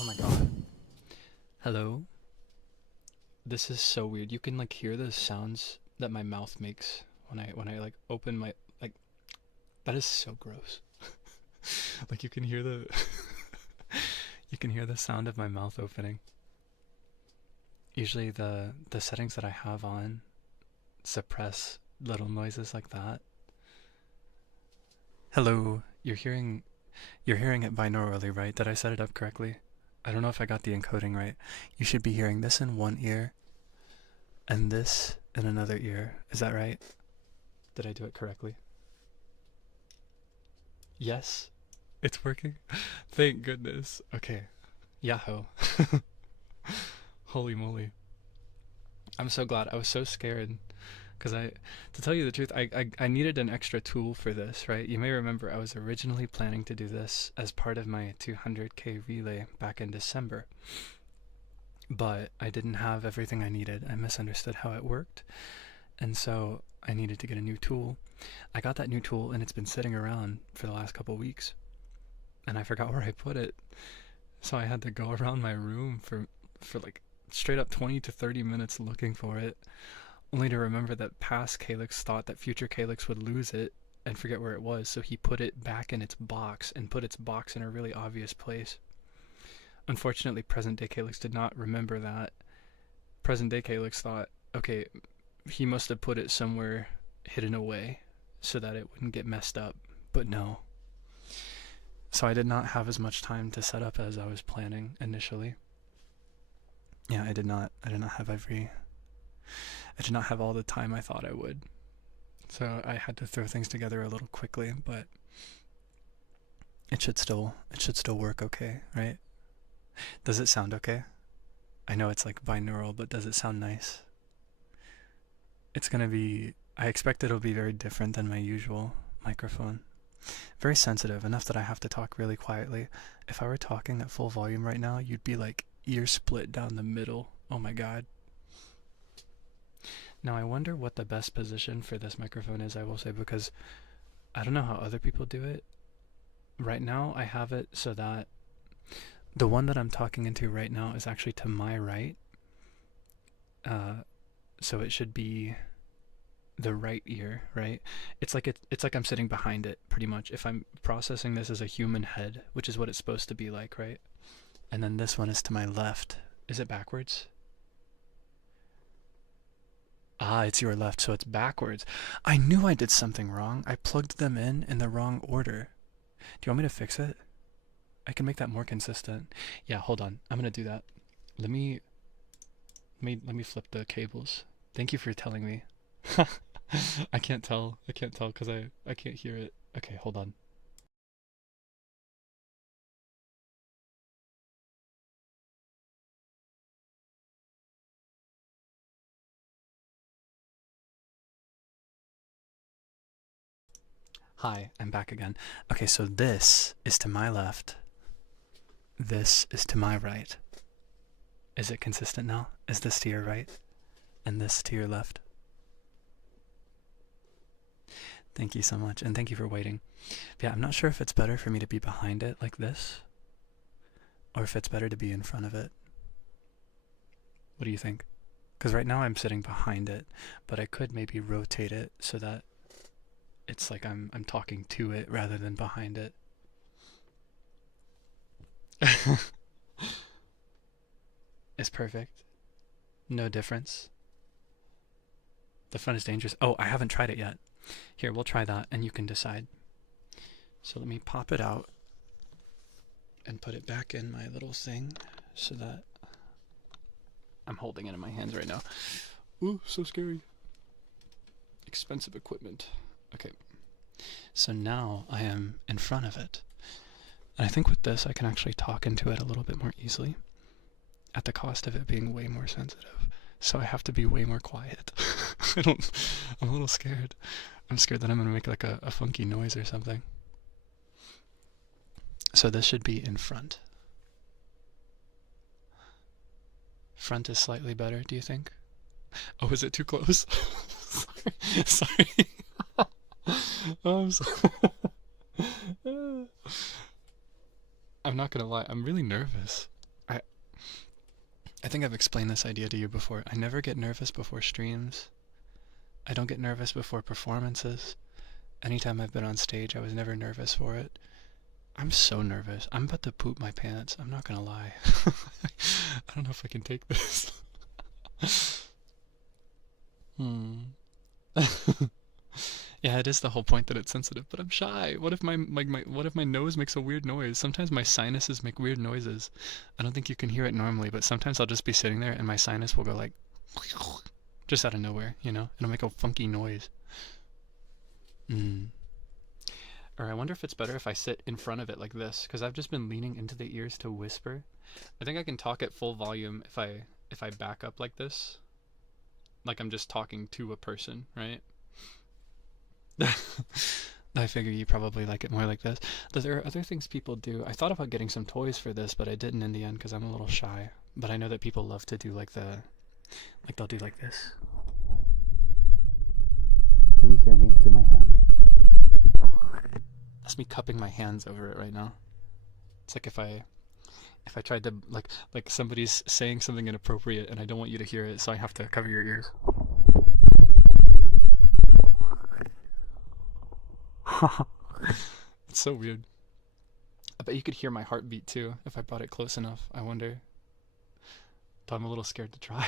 Oh my god. Hello? This is so weird. You can like hear the sounds that my mouth makes when I like open my like that is so gross. Like you can hear the you can hear the sound of my mouth opening. Usually the settings that I have on suppress little noises like that. Hello. You're hearing it binaurally, right? Did I set it up correctly? I don't know if I got the encoding right. You should be hearing this in one ear and this in another ear. Is that right? Did I do it correctly? Yes? It's working? Thank goodness. Okay. Yahoo. Holy moly. I'm so glad. I was so scared because to tell you the truth, I needed an extra tool for this, right? You may remember I was originally planning to do this as part of my 200K relay back in December, but I didn't have everything I needed. I misunderstood how it worked, and so I needed to get a new tool. I got that new tool and it's been sitting around for the last couple weeks, and I forgot where I put it. So I had to go around my room for like straight up 20 to 30 minutes looking for it, only to remember that past Kaelix thought that future Kaelix would lose it and forget where it was, so he put it back in its box and put its box in a really obvious place. Unfortunately, present day Kaelix did not remember that. Present day Kaelix thought, okay, he must have put it somewhere hidden away so that it wouldn't get messed up, but no. So I did not have as much time to set up as I was planning initially. Yeah, I did not have all the time I thought I would. So I had to throw things together a little quickly, but it should still work okay, right? Does it sound okay? I know it's like binaural, but does it sound nice? I expect it'll be very different than my usual microphone. Very sensitive, enough that I have to talk really quietly. If I were talking at full volume right now, you'd be like ear split down the middle. Oh my god. Now I wonder what the best position for this microphone is, I will say, because I don't know how other people do it. Right now I have it so that the one that I'm talking into right now is actually to my right. So it should be the right ear, right? It's like I'm sitting behind it pretty much. If I'm processing this as a human head, which is what it's supposed to be like, right? And then this one is to my left. Is it backwards? Ah, it's your left, so it's backwards. I knew I did something wrong. I plugged them in the wrong order. Do you want me to fix it? I can make that more consistent. Yeah, hold on. I'm gonna do that. Let me flip the cables. Thank you for telling me. I can't tell because I can't hear it. Okay, hold on. Hi, I'm back again. Okay, so this is to my left. This is to my right. Is it consistent now? Is this to your right? And this to your left? Thank you so much, and thank you for waiting. Yeah, I'm not sure if it's better for me to be behind it like this, or if it's better to be in front of it. What do you think? Because right now I'm sitting behind it, but I could maybe rotate it so that it's like I'm talking to it rather than behind it. It's perfect. No difference. The front is dangerous. Oh, I haven't tried it yet. Here, we'll try that and you can decide. So let me pop it out and put it back in my little thing so that I'm holding it in my hands right now. Ooh, so scary. Expensive equipment. Okay. So now I am in front of it. And I think with this I can actually talk into it a little bit more easily at the cost of it being way more sensitive. So I have to be way more quiet. I'm a little scared. I'm scared that I'm going to make like a funky noise or something. So this should be in front. Front is slightly better, do you think? Oh, is it too close? Sorry. Oh, I'm sorry. I'm not gonna lie, I'm really nervous. I I think I've explained this idea to you before. I never get nervous before streams. I don't get nervous before performances. Anytime I've been on stage, I was never nervous for it. I'm so nervous. I'm about to poop my pants. I'm not gonna lie. I don't know if I can take this. Yeah, it is the whole point that it's sensitive, but I'm shy. What if what if my nose makes a weird noise? Sometimes my sinuses make weird noises. I don't think you can hear it normally, but sometimes I'll just be sitting there and my sinus will go like just out of nowhere, you know? It'll make a funky noise. Or I wonder if it's better if I sit in front of it like this, because I've just been leaning into the ears to whisper. I think I can talk at full volume if I back up like this. Like I'm just talking to a person, right? I figure you probably like it more like this. There are other things people do. I thought about getting some toys for this, but I didn't in the end because I'm a little shy. But I know that people love to do like they'll do like this. Can you hear me through my hand? That's me cupping my hands over it right now. It's like if I tried to like somebody's saying something inappropriate and I don't want you to hear it, so I have to cover your ears. It's so weird. I bet you could hear my heartbeat too if I brought it close enough. I wonder. But I'm a little scared to try.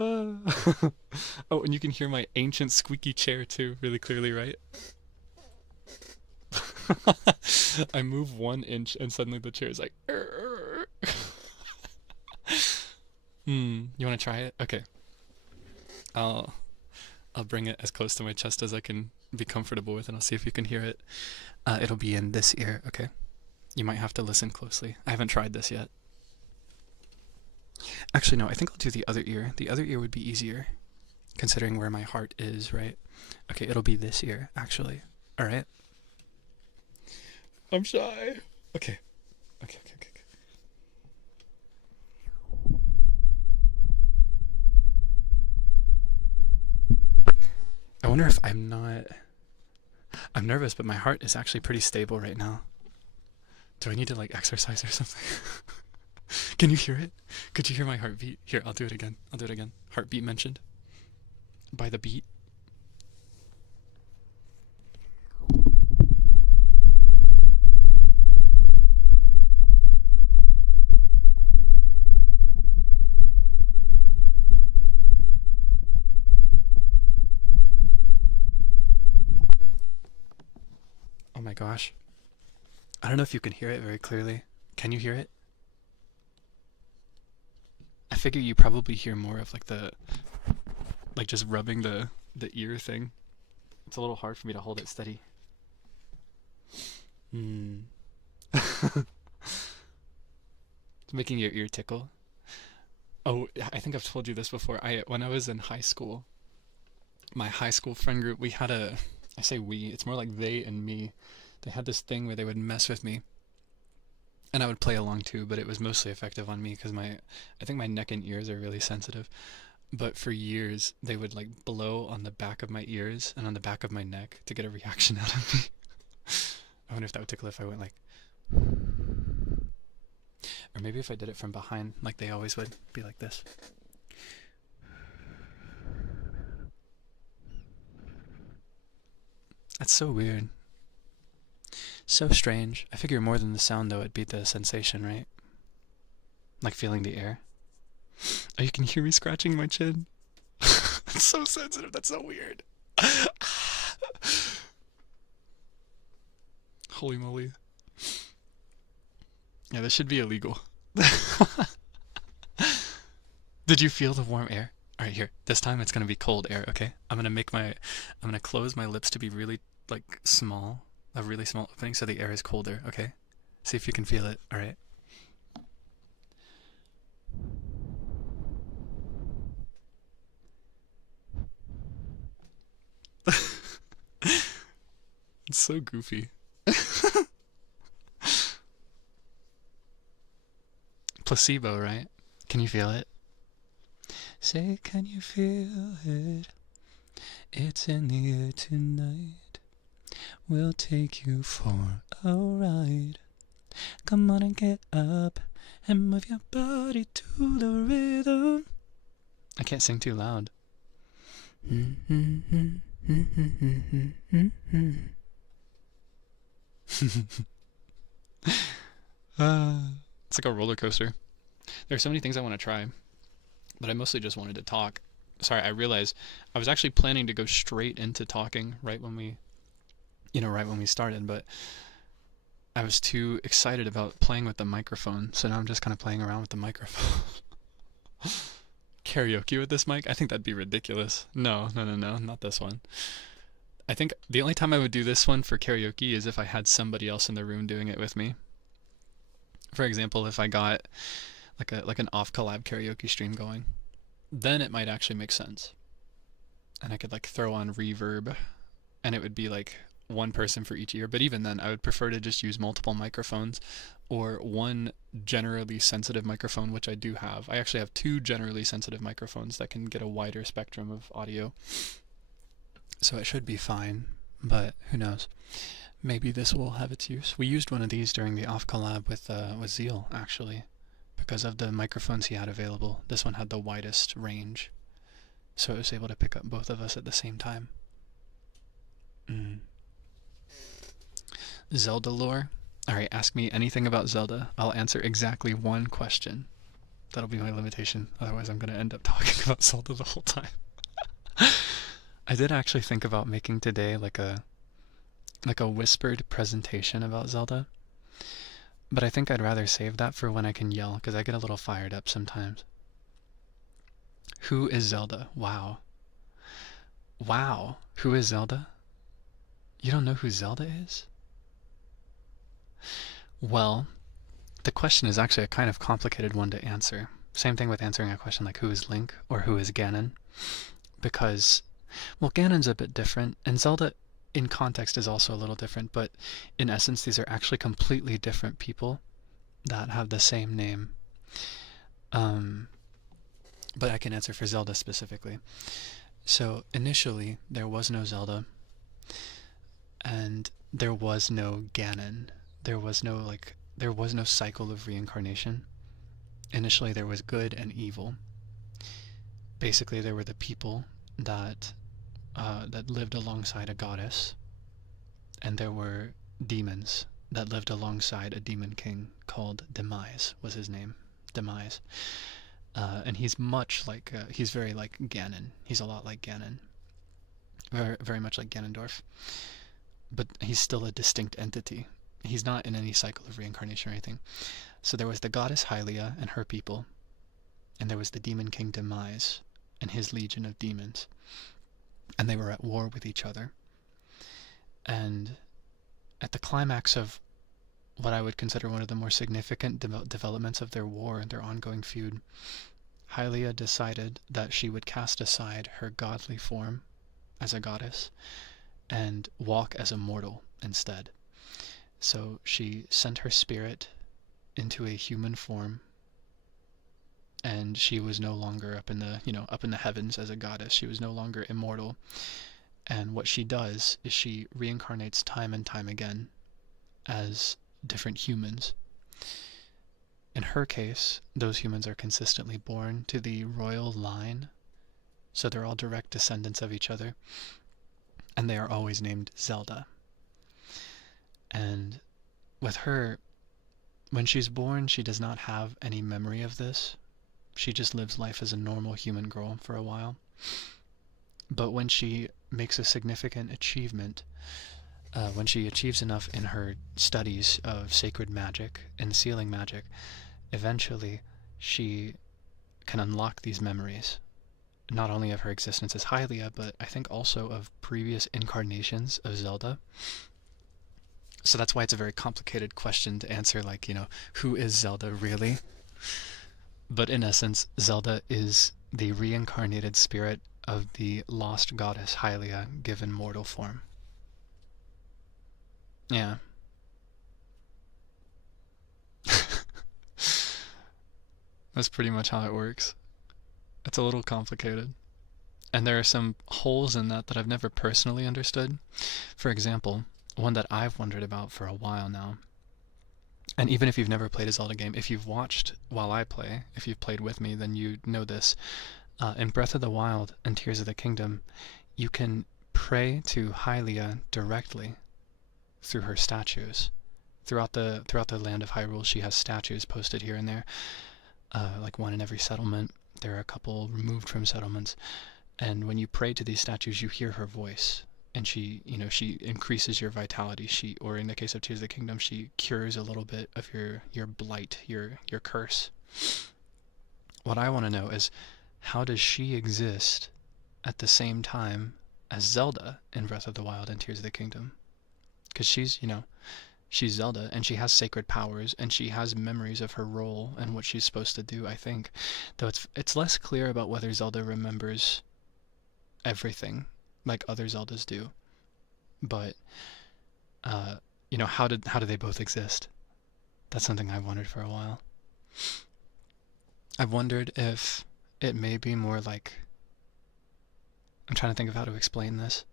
Oh, and you can hear my ancient squeaky chair too, really clearly, right? I move 1 inch and suddenly the chair is like. You want to try it? Okay. I'll bring it as close to my chest as I can be comfortable with, and I'll see if you can hear it. It'll be in this ear, okay? You might have to listen closely. I haven't tried this yet. Actually, no, I think I'll do the other ear. The other ear would be easier, considering where my heart is, right? Okay, it'll be this ear, actually. Alright? I'm shy. Okay. Okay. I wonder if I'm nervous, but my heart is actually pretty stable right now. Do I need to like exercise or something? Can you hear it? Could you hear my heartbeat? Here, I'll do it again. Heartbeat mentioned. By the beat. Oh my gosh. I don't know if you can hear it very clearly. Can you hear it? I figure you probably hear more of like just rubbing the ear thing. It's a little hard for me to hold it steady. It's making your ear tickle. Oh, I think I've told you this before. When I was in high school, my high school friend group, we had I say we, it's more like they and me. They had this thing where they would mess with me. And I would play along too, but it was mostly effective on me because I think my neck and ears are really sensitive. But for years, they would like blow on the back of my ears and on the back of my neck to get a reaction out of me. I wonder if that would tickle if I went like... Or maybe if I did it from behind, like they always would, be like this. That's so weird. So strange. I figure more than the sound though, it'd be the sensation, right? Like feeling the air. Oh, you can hear me scratching my chin. It's so sensitive, that's so weird. Holy moly. Yeah, this should be illegal. Did you feel the warm air? Alright, here. This time it's gonna be cold air, okay? I'm gonna close my lips to be really, like, small. A really small opening so the air is colder, okay? See if you can feel it, alright? It's so goofy. Placebo, right? Can you feel it? Say, can you feel it? It's in the air tonight. We'll take you for alright. Come on and get up and move your body to the rhythm. I can't sing too loud. It's like a roller coaster. There are so many things I want to try, but I mostly just wanted to talk. Sorry, I realized I was actually planning to go straight into talking right when we started, but I was too excited about playing with the microphone, so now I'm just kind of playing around with the microphone. Karaoke with this mic? I think that'd be ridiculous. No, not this one. I think the only time I would do this one for karaoke is if I had somebody else in the room doing it with me. For example, if I got like an off-collab karaoke stream going, then it might actually make sense. And I could like throw on reverb, and it would be like one person for each ear. But even then, I would prefer to just use multiple microphones or one generally sensitive microphone, which I do have. I actually have 2 generally sensitive microphones that can get a wider spectrum of audio. So it should be fine, but who knows? Maybe this will have its use. We used one of these during the off collab with Zeal, actually, because of the microphones he had available. This one had the widest range, so it was able to pick up both of us at the same time. Zelda lore? Alright, ask me anything about Zelda. I'll answer exactly one question. That'll be my limitation, otherwise I'm going to end up talking about Zelda the whole time. I did actually think about making today like a whispered presentation about Zelda, but I think I'd rather save that for when I can yell, because I get a little fired up sometimes. Who is Zelda? Wow. Wow. Who is Zelda? You don't know who Zelda is? Well, the question is actually a kind of complicated one to answer. Same thing with answering a question like who is Link or who is Ganon, because, well, Ganon's a bit different, and Zelda in context is also a little different, but in essence these are actually completely different people that have the same name. But I can answer for Zelda specifically. So initially there was no Zelda, and there was no Ganon. There was no cycle of reincarnation. Initially there was good and evil. Basically there were the people that lived alongside a goddess, and there were demons that lived alongside a demon king called Demise, was his name. Demise. And he's much like, he's very like Ganon. He's a lot like Ganon. Very, very much like Ganondorf. But he's still a distinct entity. He's not in any cycle of reincarnation or anything. So there was the goddess Hylia and her people, and there was the demon king Demise and his legion of demons. And they were at war with each other. And at the climax of what I would consider one of the more significant developments of their war and their ongoing feud, Hylia decided that she would cast aside her godly form as a goddess and walk as a mortal instead. So she sent her spirit into a human form, and she was no longer up in the heavens as a goddess. She was no longer immortal. And what she does is she reincarnates time and time again as different humans. In her case, those humans are consistently born to the royal line, so they're all direct descendants of each other, and they are always named Zelda. And with her, when she's born, she does not have any memory of this. She just lives life as a normal human girl for a while. But when she makes a significant achievement, when she achieves enough in her studies of sacred magic and sealing magic, eventually she can unlock these memories, not only of her existence as Hylia, but I think also of previous incarnations of Zelda. So that's why it's a very complicated question to answer, like, who is Zelda really? But in essence, Zelda is the reincarnated spirit of the lost goddess Hylia given mortal form. Yeah. That's pretty much how it works. It's a little complicated. And there are some holes in that I've never personally understood. For example, one that I've wondered about for a while now. And even if you've never played a Zelda game, if you've watched while I play, if you've played with me, then you know this. In Breath of the Wild and Tears of the Kingdom, you can pray to Hylia directly through her statues. Throughout the land of Hyrule, she has statues posted here and there, like one in every settlement. There are a couple removed from settlements, and when you pray to these statues, you hear her voice, and she increases your vitality. Or in the case of Tears of the Kingdom, she cures a little bit of your blight, your curse. What I want to know is, how does she exist at the same time as Zelda in Breath of the Wild and Tears of the Kingdom? Because she's Zelda, and she has sacred powers, and she has memories of her role and what she's supposed to do, I think. Though it's less clear about whether Zelda remembers everything like other Zeldas do. But how do they both exist? That's something I've wondered for a while. I've wondered if it may be more like, I'm trying to think of how to explain this.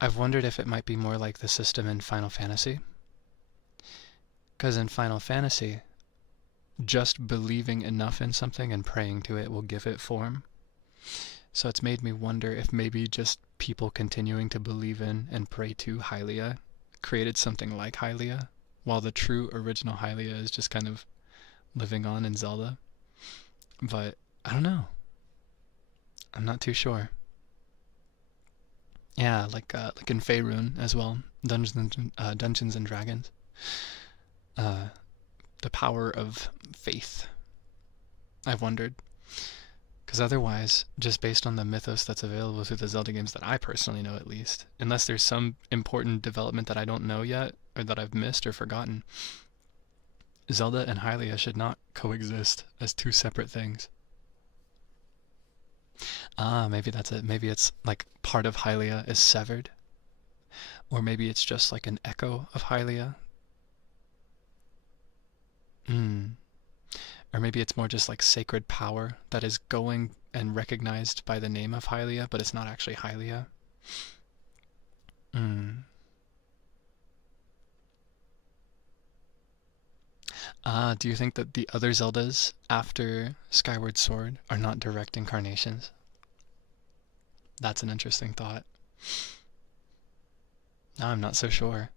I've wondered if it might be more like the system in Final Fantasy. Because in Final Fantasy, just believing enough in something and praying to it will give it form. So it's made me wonder if maybe just people continuing to believe in and pray to Hylia created something like Hylia, while the true original Hylia is just kind of living on in Zelda. But I don't know. I'm not too sure. Yeah, like in Faerun as well, Dungeons and Dragons. The power of faith. I've wondered, because otherwise, just based on the mythos that's available through the Zelda games that I personally know, at least, unless there's some important development that I don't know yet, or that I've missed or forgotten, Zelda and Hylia should not coexist as two separate things. Maybe that's it. Maybe it's like part of Hylia is severed. Or maybe it's just like an echo of Hylia. Or maybe it's more just like sacred power that is going and recognized by the name of Hylia, but it's not actually Hylia. Do you think that the other Zeldas after Skyward Sword are not direct incarnations? That's an interesting thought. I'm not so sure.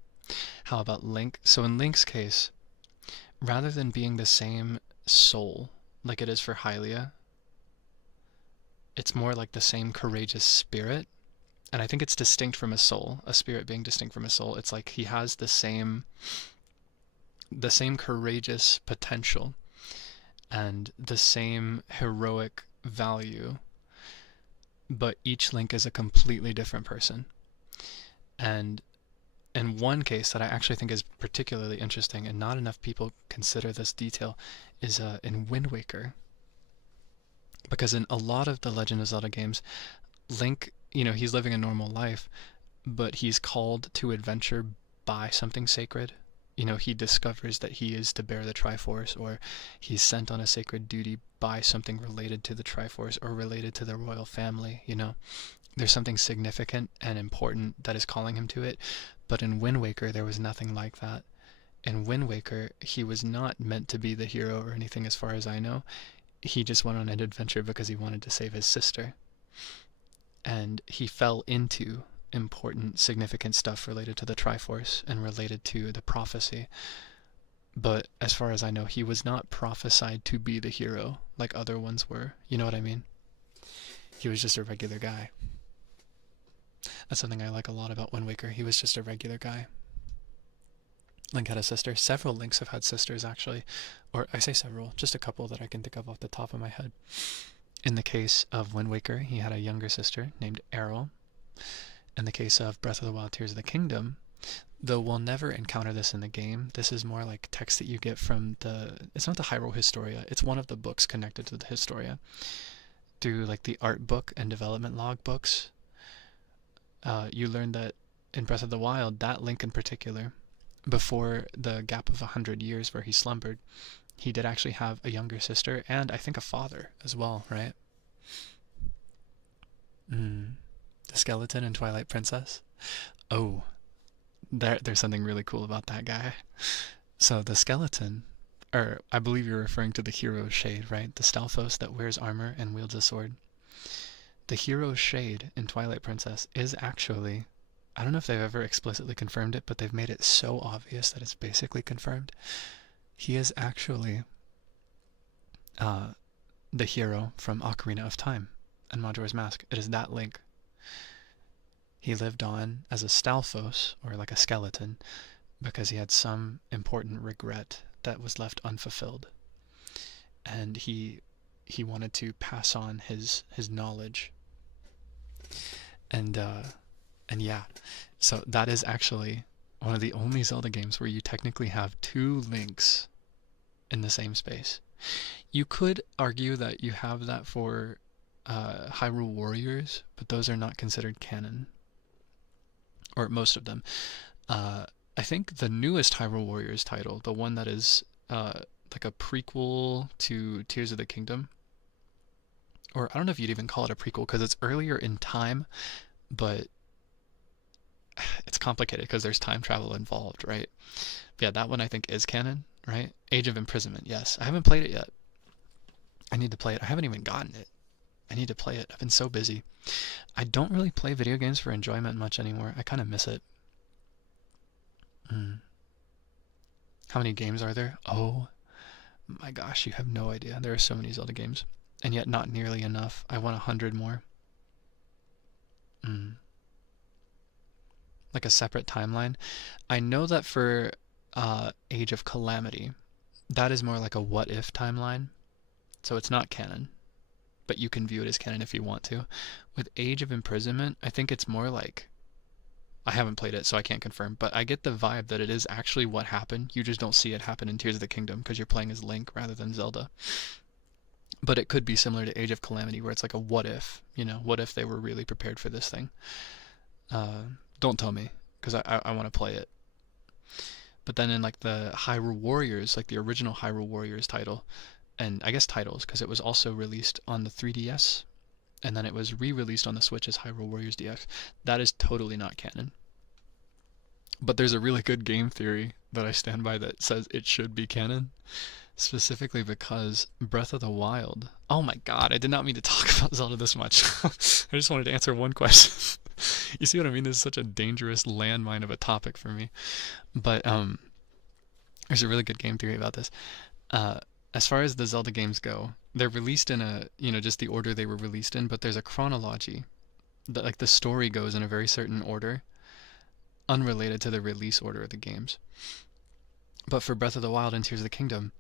How about Link? So in Link's case, rather than being the same soul like it is for Hylia, it's more like the same courageous spirit. And I think it's distinct from a soul, a spirit being distinct from a soul. It's like he has the same courageous potential and the same heroic value, but each Link is a completely different person. And in one case that I actually think is particularly interesting, and not enough people consider this detail, is in Wind Waker. Because in a lot of the Legend of Zelda games, Link, he's living a normal life, but he's called to adventure by something sacred. He discovers that he is to bear the Triforce, or he's sent on a sacred duty by something related to the Triforce or related to the royal family. There's something significant and important that is calling him to it. But in Wind Waker, there was nothing like that. In Wind Waker, he was not meant to be the hero or anything, as far as I know. He just went on an adventure because he wanted to save his sister. And he fell into important, significant stuff related to the Triforce and related to the prophecy. But as far as I know, he was not prophesied to be the hero like other ones were. You know what I mean? He was just a regular guy. That's something I like a lot about Wind Waker. He was just a regular guy. Link had a sister. Several Links have had sisters, actually. Or I say several, just a couple that I can think of off the top of my head. In the case of Wind Waker, he had a younger sister named Aryll. In the case of Breath of the Wild, Tears of the Kingdom, though we'll never encounter this in the game, this is more like text that you get from it's not the Hyrule Historia, it's one of the books connected to the Historia. Through like the art book and development log books, you learn that in Breath of the Wild, that Link in particular, before the gap of 100 years where he slumbered, he did actually have a younger sister and I think a father as well, right? The skeleton in Twilight Princess? Oh, there's something really cool about that guy. So the skeleton, or I believe you're referring to the hero's shade, right? The Stalfos that wears armor and wields a sword. The hero's shade in Twilight Princess is actually, I don't know if they've ever explicitly confirmed it, but they've made it so obvious that it's basically confirmed. He is actually the hero from Ocarina of Time and Majora's Mask. It is that Link. He lived on as a Stalfos, or like a skeleton, because he had some important regret that was left unfulfilled. And he wanted to pass on his knowledge. And yeah, so that is actually one of the only Zelda games where you technically have two Links in the same space. You could argue that you have that for Hyrule Warriors, but those are not considered canon, or most of them. I think the newest Hyrule Warriors title, the one that is like a prequel to Tears of the Kingdom, or I don't know if you'd even call it a prequel because it's earlier in time, but it's complicated because there's time travel involved, right? But yeah, that one I think is canon, right? Age of Imprisonment, yes. I haven't played it yet. I need to play it. I haven't even gotten it. I need to play it. I've been so busy. I don't really play video games for enjoyment much anymore. I kind of miss it. How many games are there? Oh my gosh, you have no idea. There are so many Zelda games, and yet not nearly enough. I want 100 more. Like a separate timeline. I know that for Age of Calamity, that is more like a what if timeline. So it's not canon, but you can view it as canon if you want to. With Age of Imprisonment, I think it's more like, I haven't played it, so I can't confirm, but I get the vibe that it is actually what happened. You just don't see it happen in Tears of the Kingdom because you're playing as Link rather than Zelda. But it could be similar to Age of Calamity, where it's like a what if, what if they were really prepared for this thing? Don't tell me, because I want to play it. But then in like the Hyrule Warriors, like the original Hyrule Warriors title, and I guess titles, because it was also released on the 3DS, and then it was re-released on the Switch as Hyrule Warriors DX. That is totally not canon. But there's a really good game theory that I stand by that says it should be canon, specifically because Breath of the Wild. Oh my god, I did not mean to talk about Zelda this much. I just wanted to answer one question. You see what I mean? This is such a dangerous landmine of a topic for me. But there's a really good game theory about this. As far as the Zelda games go, they're released in a, just the order they were released in, but there's a chronology. Like the story goes in a very certain order, unrelated to the release order of the games. But for Breath of the Wild and Tears of the Kingdom,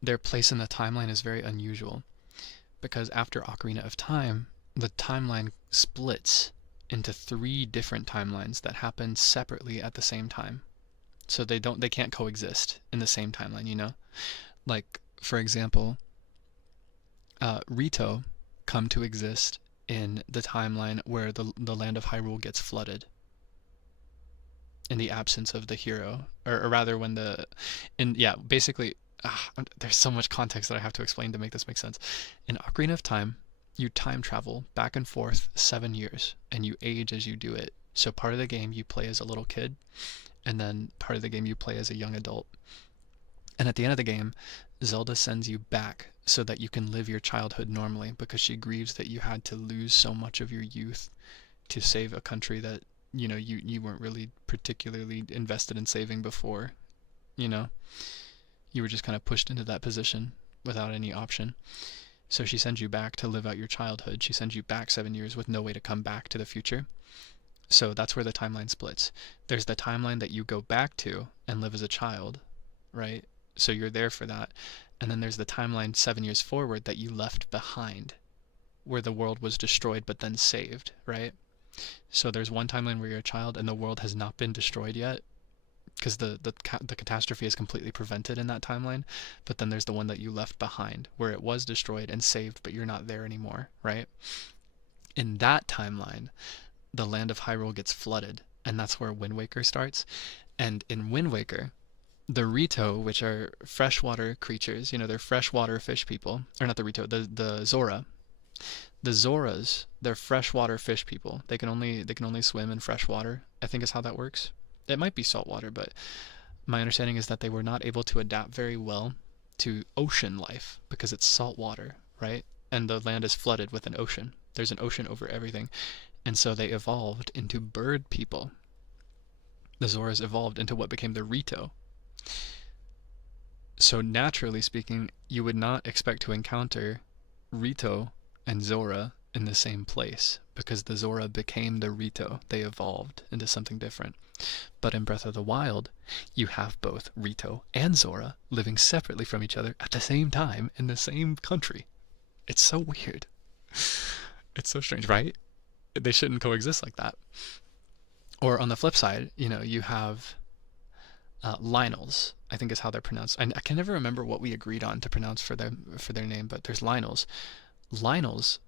their place in the timeline is very unusual, because after Ocarina of Time, the timeline splits into 3 different timelines that happen separately at the same time. So they can't coexist in the same timeline, Like, for example, Rito come to exist in the timeline where the land of Hyrule gets flooded in the absence of the hero, or rather when basically, there's so much context that I have to explain to make this make sense. In Ocarina of Time, you time travel back and forth 7 years, and you age as you do it. So part of the game you play as a little kid, and then part of the game you play as a young adult. And at the end of the game, Zelda sends you back so that you can live your childhood normally, because she grieves that you had to lose so much of your youth to save a country that, you weren't really particularly invested in saving before. You were just kind of pushed into that position without any option. So she sends you back to live out your childhood. She sends you back 7 years with no way to come back to the future. So that's where the timeline splits. There's the timeline that you go back to and live as a child, right? So you're there for that. And then there's the timeline 7 years forward that you left behind, where the world was destroyed but then saved, right? So there's one timeline where you're a child and the world has not been destroyed yet, because the catastrophe is completely prevented in that timeline. But then there's the one that you left behind, where it was destroyed and saved, but you're not there anymore, right? In that timeline, the land of Hyrule gets flooded, and that's where Wind Waker starts. And in Wind Waker, the Rito, which are freshwater creatures, they're freshwater fish people, or not the Rito, the Zora. The Zoras, they're freshwater fish people. They can only swim in fresh water, I think is how that works. It might be saltwater, but my understanding is that they were not able to adapt very well to ocean life because it's salt water, right? And the land is flooded with an ocean. There's an ocean over everything. And so they evolved into bird people. The Zoras evolved into what became the Rito. So naturally speaking, you would not expect to encounter Rito and Zora in the same place because the Zora became the Rito. They evolved into something different. But in Breath of the Wild, you have both Rito and Zora living separately from each other at the same time in the same country. It's so weird. It's so strange, right? They shouldn't coexist like that. Or on the flip side, you have Lionels, I think is how they're pronounced. I can never remember what we agreed on to pronounce for their name, but there's Lionels. Lionels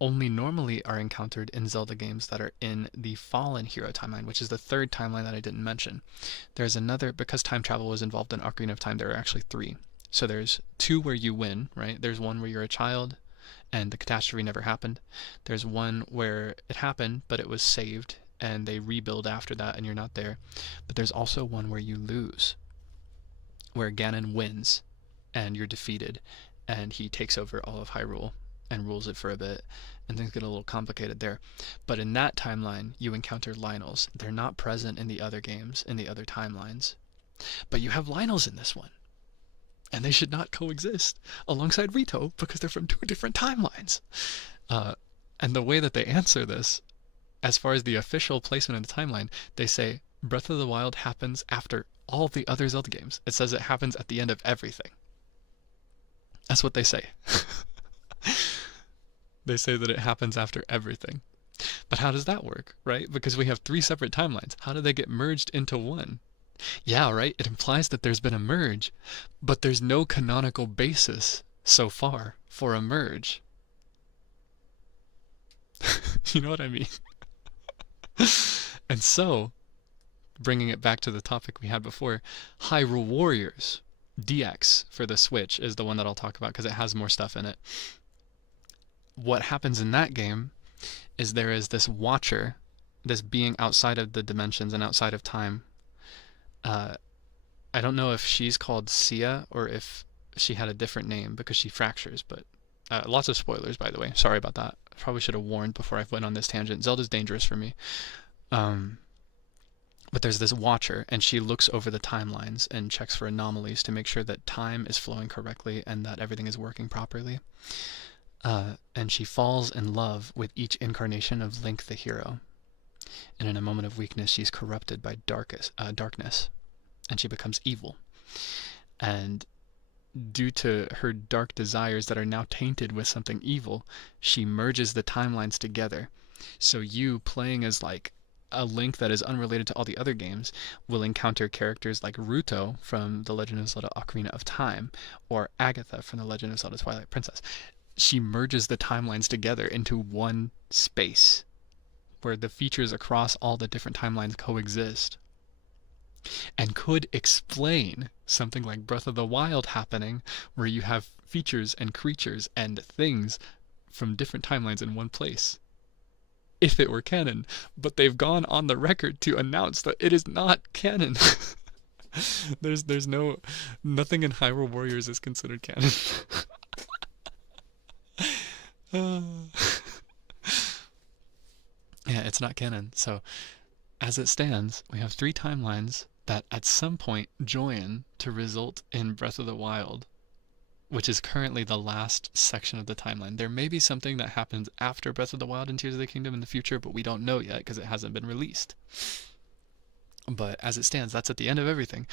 only normally are encountered in Zelda games that are in the Fallen Hero timeline, which is the third timeline that I didn't mention. There's another, because time travel was involved in Ocarina of Time, there are actually 3. So there's 2 where you win, right? There's one where you're a child and the catastrophe never happened. There's one where it happened, but it was saved and they rebuild after that and you're not there. But there's also one where you lose, where Ganon wins and you're defeated and he takes over all of Hyrule and rules it for a bit, and things get a little complicated there. But in that timeline, you encounter Lionels. They're not present in the other games, in the other timelines. But you have Lionels in this one. And they should not coexist alongside Rito because they're from 2 different timelines. And the way that they answer this, as far as the official placement in the timeline, they say Breath of the Wild happens after all the other Zelda games. It says it happens at the end of everything. That's what they say. They say that it happens after everything. But how does that work, right? Because we have 3 separate timelines. How do they get merged into one? Yeah, right? It implies that there's been a merge, but there's no canonical basis so far for a merge. You know what I mean? And so, bringing it back to the topic we had before, Hyrule Warriors DX for the Switch is the one that I'll talk about because it has more stuff in it. What happens in that game is there is this watcher, this being outside of the dimensions and outside of time. I don't know if she's called Sia or if she had a different name because she fractures, but lots of spoilers, by the way. Sorry about that. Probably should have warned before I went on this tangent. Zelda's dangerous for me. But there's this watcher, and she looks over the timelines and checks for anomalies to make sure that time is flowing correctly and that everything is working properly. And she falls in love with each incarnation of Link the hero. And in a moment of weakness, she's corrupted by darkness, and she becomes evil. And due to her dark desires that are now tainted with something evil, she merges the timelines together. So you, playing as like a Link that is unrelated to all the other games, will encounter characters like Ruto from The Legend of Zelda Ocarina of Time, or Agatha from The Legend of Zelda Twilight Princess. She merges the timelines together into one space where the features across all the different timelines coexist, and could explain something like Breath of the Wild happening, where you have features and creatures and things from different timelines in one place, if it were canon. But they've gone on the record to announce that it is not canon. There's nothing in Hyrule Warriors is considered canon. Yeah, it's not canon. So as it stands, we have 3 timelines that at some point join to result in Breath of the Wild, which is currently the last section of the timeline. There may be something that happens after Breath of the Wild and Tears of the Kingdom in the future, but we don't know yet because it hasn't been released. But as it stands, that's at the end of everything.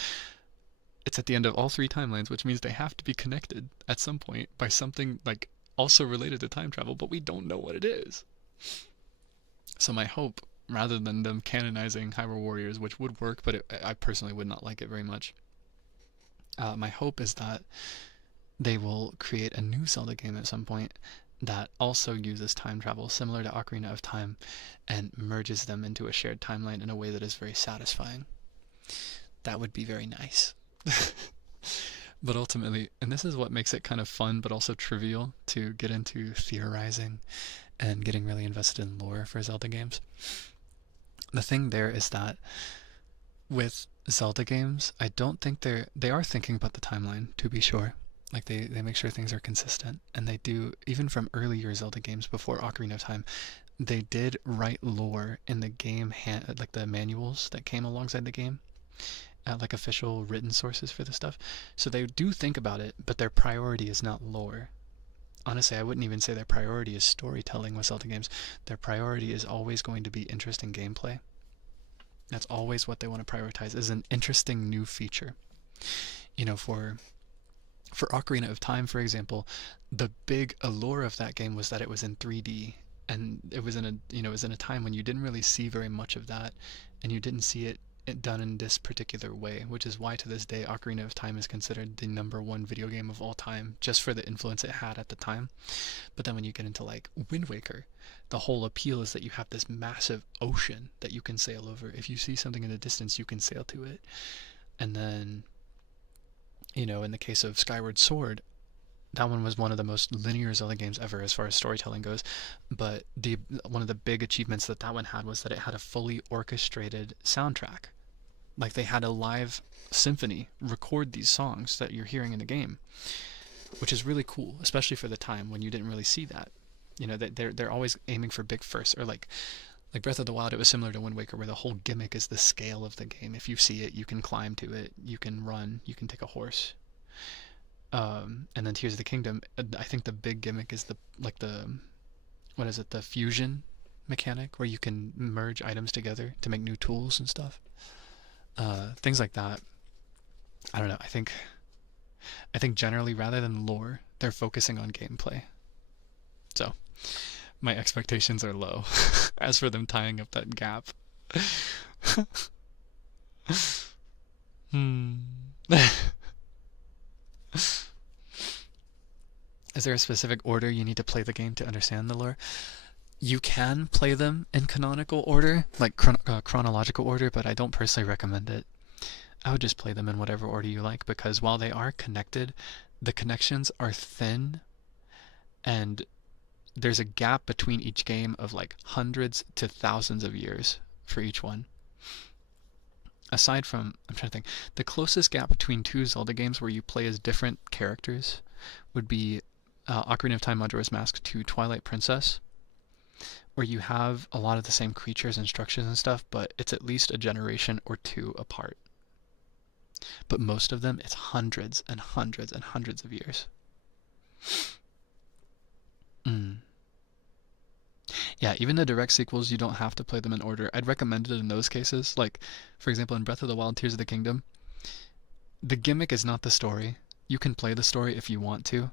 It's at the end of all 3 timelines, which means they have to be connected at some point by something like also related to time travel, but we don't know what it is. So my hope, rather than them canonizing Hyrule Warriors, which would work, but I personally would not like it very much, my hope is that they will create a new Zelda game at some point that also uses time travel, similar to Ocarina of Time, and merges them into a shared timeline in a way that is very satisfying. That would be very nice. But ultimately, and this is what makes it kind of fun but also trivial to get into theorizing and getting really invested in lore for Zelda games. The thing there is that with Zelda games, I don't think they are thinking about the timeline, to be sure. Like they make sure things are consistent, and they do, even from earlier Zelda games before Ocarina of Time, they did write lore in the game, like the manuals that came alongside the game, like official written sources for the stuff. So they do think about it, but their priority is not lore. Honestly, I wouldn't even say their priority is storytelling with Zelda games. Their priority is always going to be interesting gameplay. That's always what they want to prioritize, is an interesting new feature. You know, for Ocarina of Time, for example, the big allure of that game was that it was in 3D, and it was in a time when you didn't really see very much of that, and you didn't see it done in this particular way, which is why to this day Ocarina of Time is considered the #1 video game of all time, just for the influence it had at the time. But then when you get into like Wind Waker, the whole appeal is that you have this massive ocean that you can sail over. If you see something in the distance, you can sail to it. And then, in the case of Skyward Sword, that one was one of the most linear Zelda games ever as far as storytelling goes. But one of the big achievements that one had was that it had a fully orchestrated soundtrack. Like they had a live symphony record these songs that you're hearing in the game, which is really cool, especially for the time when you didn't really see that. They're always aiming for big firsts, or like Breath of the Wild, it was similar to Wind Waker, where the whole gimmick is the scale of the game. If you see it, you can climb to it, you can run, you can take a horse. And then Tears of the Kingdom, I think the big gimmick is the fusion mechanic, where you can merge items together to make new tools and stuff. Things like that. I don't know. I think generally, rather than lore, they're focusing on gameplay. So my expectations are low as for them tying up that gap. Is there a specific order you need to play the game to understand the lore? You can play them in canonical order, like chronological order, but I don't personally recommend it. I would just play them in whatever order you like, because while they are connected, the connections are thin, and there's a gap between each game of like hundreds to thousands of years for each one. Aside from, I'm trying to think, the closest gap between two Zelda games where you play as different characters would be Ocarina of Time Majora's Mask to Twilight Princess, where you have a lot of the same creatures and structures and stuff, but it's at least a generation or two apart. But most of them, it's hundreds and hundreds and hundreds of years. Yeah, even the direct sequels, you don't have to play them in order. I'd recommend it in those cases. Like, for example, in Breath of the Wild, Tears of the Kingdom, the gimmick is not the story. You can play the story if you want to,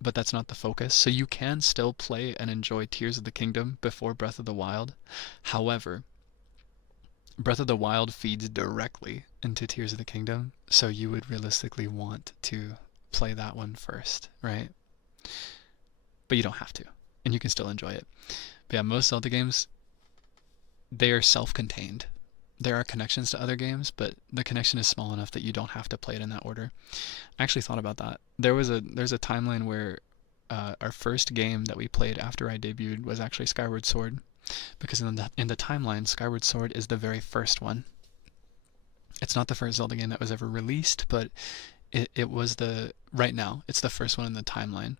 but that's not the focus. So you can still play and enjoy Tears of the Kingdom before Breath of the Wild. However, Breath of the Wild feeds directly into Tears of the Kingdom, so you would realistically want to play that one first, right? But you don't have to, and you can still enjoy it. But yeah, most Zelda games, they are self-contained. There are connections to other games, but the connection is small enough that you don't have to play it in that order. I actually thought about that. There's a timeline where our first game that we played after I debuted was actually Skyward Sword, because in the timeline, Skyward Sword is the very first one. It's not the first Zelda game that was ever released, but it was right now, it's the first one in the timeline.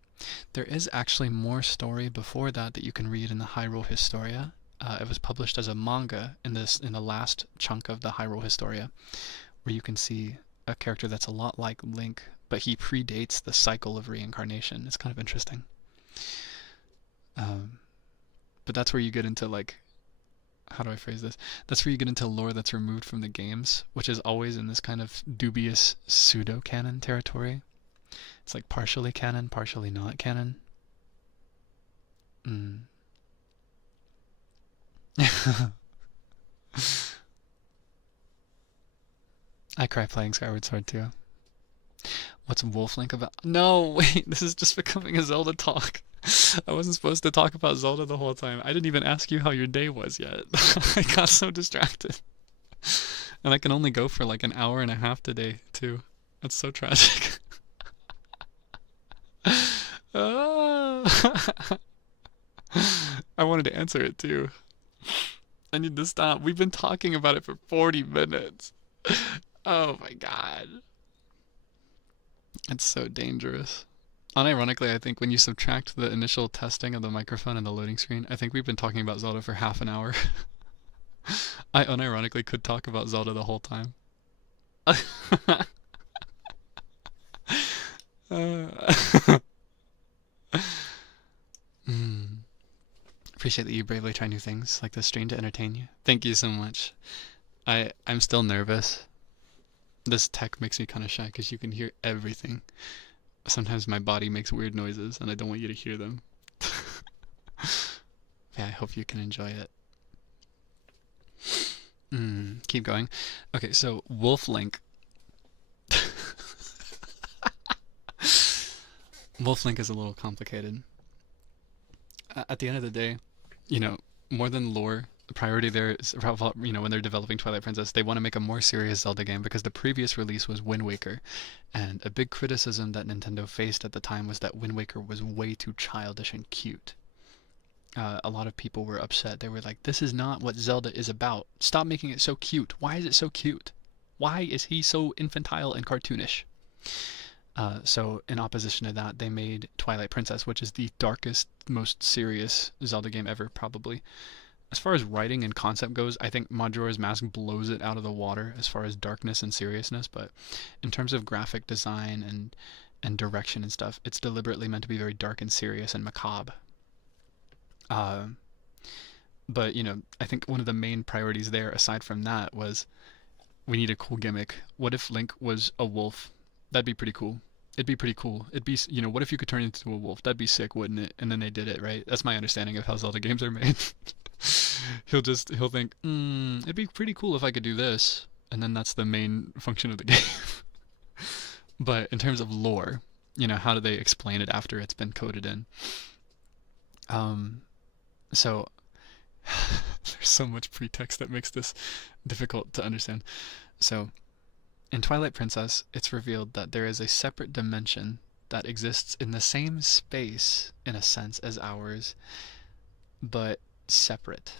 There is actually more story before that you can read in the Hyrule Historia. It was published as a manga in the last chunk of the Hyrule Historia, where you can see a character that's a lot like Link, but he predates the cycle of reincarnation. It's kind of interesting. But that's where you get into, like, how do I phrase this? That's where you get into lore that's removed from the games, which is always in this kind of dubious pseudo-canon territory. It's like partially canon, partially not canon. I cry playing Skyward Sword too. What's Wolf Link about? No, wait, this is just becoming a Zelda talk. I wasn't supposed to talk about Zelda the whole time. I didn't even ask you how your day was yet. I got so distracted. And I can only go for like an hour and a half today, too. That's so tragic. Ah. I wanted to answer it too. I need to stop. We've been talking about it for 40 minutes. Oh my god. It's so dangerous. Unironically, I think when you subtract the initial testing of the microphone and the loading screen, I think we've been talking about Zelda for half an hour. I unironically could talk about Zelda the whole time. uh, mm. Appreciate that you bravely try new things like this stream to entertain you. Thank you so much. I'm still nervous. This tech makes me kind of shy because you can hear everything. Sometimes my body makes weird noises and I don't want you to hear them. Yeah, I hope you can enjoy it. Keep going. Okay, so Wolf Link. Wolf Link is a little complicated. At the end of the day, you know, more than lore, the priority there is, when they're developing Twilight Princess, they want to make a more serious Zelda game because the previous release was Wind Waker. And a big criticism that Nintendo faced at the time was that Wind Waker was way too childish and cute. A lot of people were upset. They were like, this is not what Zelda is about. Stop making it so cute. Why is it so cute? Why is he so infantile and cartoonish? So in opposition to that, they made Twilight Princess, which is the darkest, most serious Zelda game ever, probably. As far as writing and concept goes, I think Majora's Mask blows it out of the water as far as darkness and seriousness, but in terms of graphic design and direction and stuff, it's deliberately meant to be very dark and serious and macabre. But, I think one of the main priorities there, aside from that, was we need a cool gimmick. What if Link was a wolf? That'd be pretty cool. It'd be pretty cool. It'd be, what if you could turn into a wolf? That'd be sick, wouldn't it? And then they did it, right? That's my understanding of how Zelda games are made. He'll think, it'd be pretty cool if I could do this. And then that's the main function of the game. But in terms of lore, how do they explain it after it's been coded in? So there's so much pretext that makes this difficult to understand. So in Twilight Princess, it's revealed that there is a separate dimension that exists in the same space, in a sense, as ours, but separate.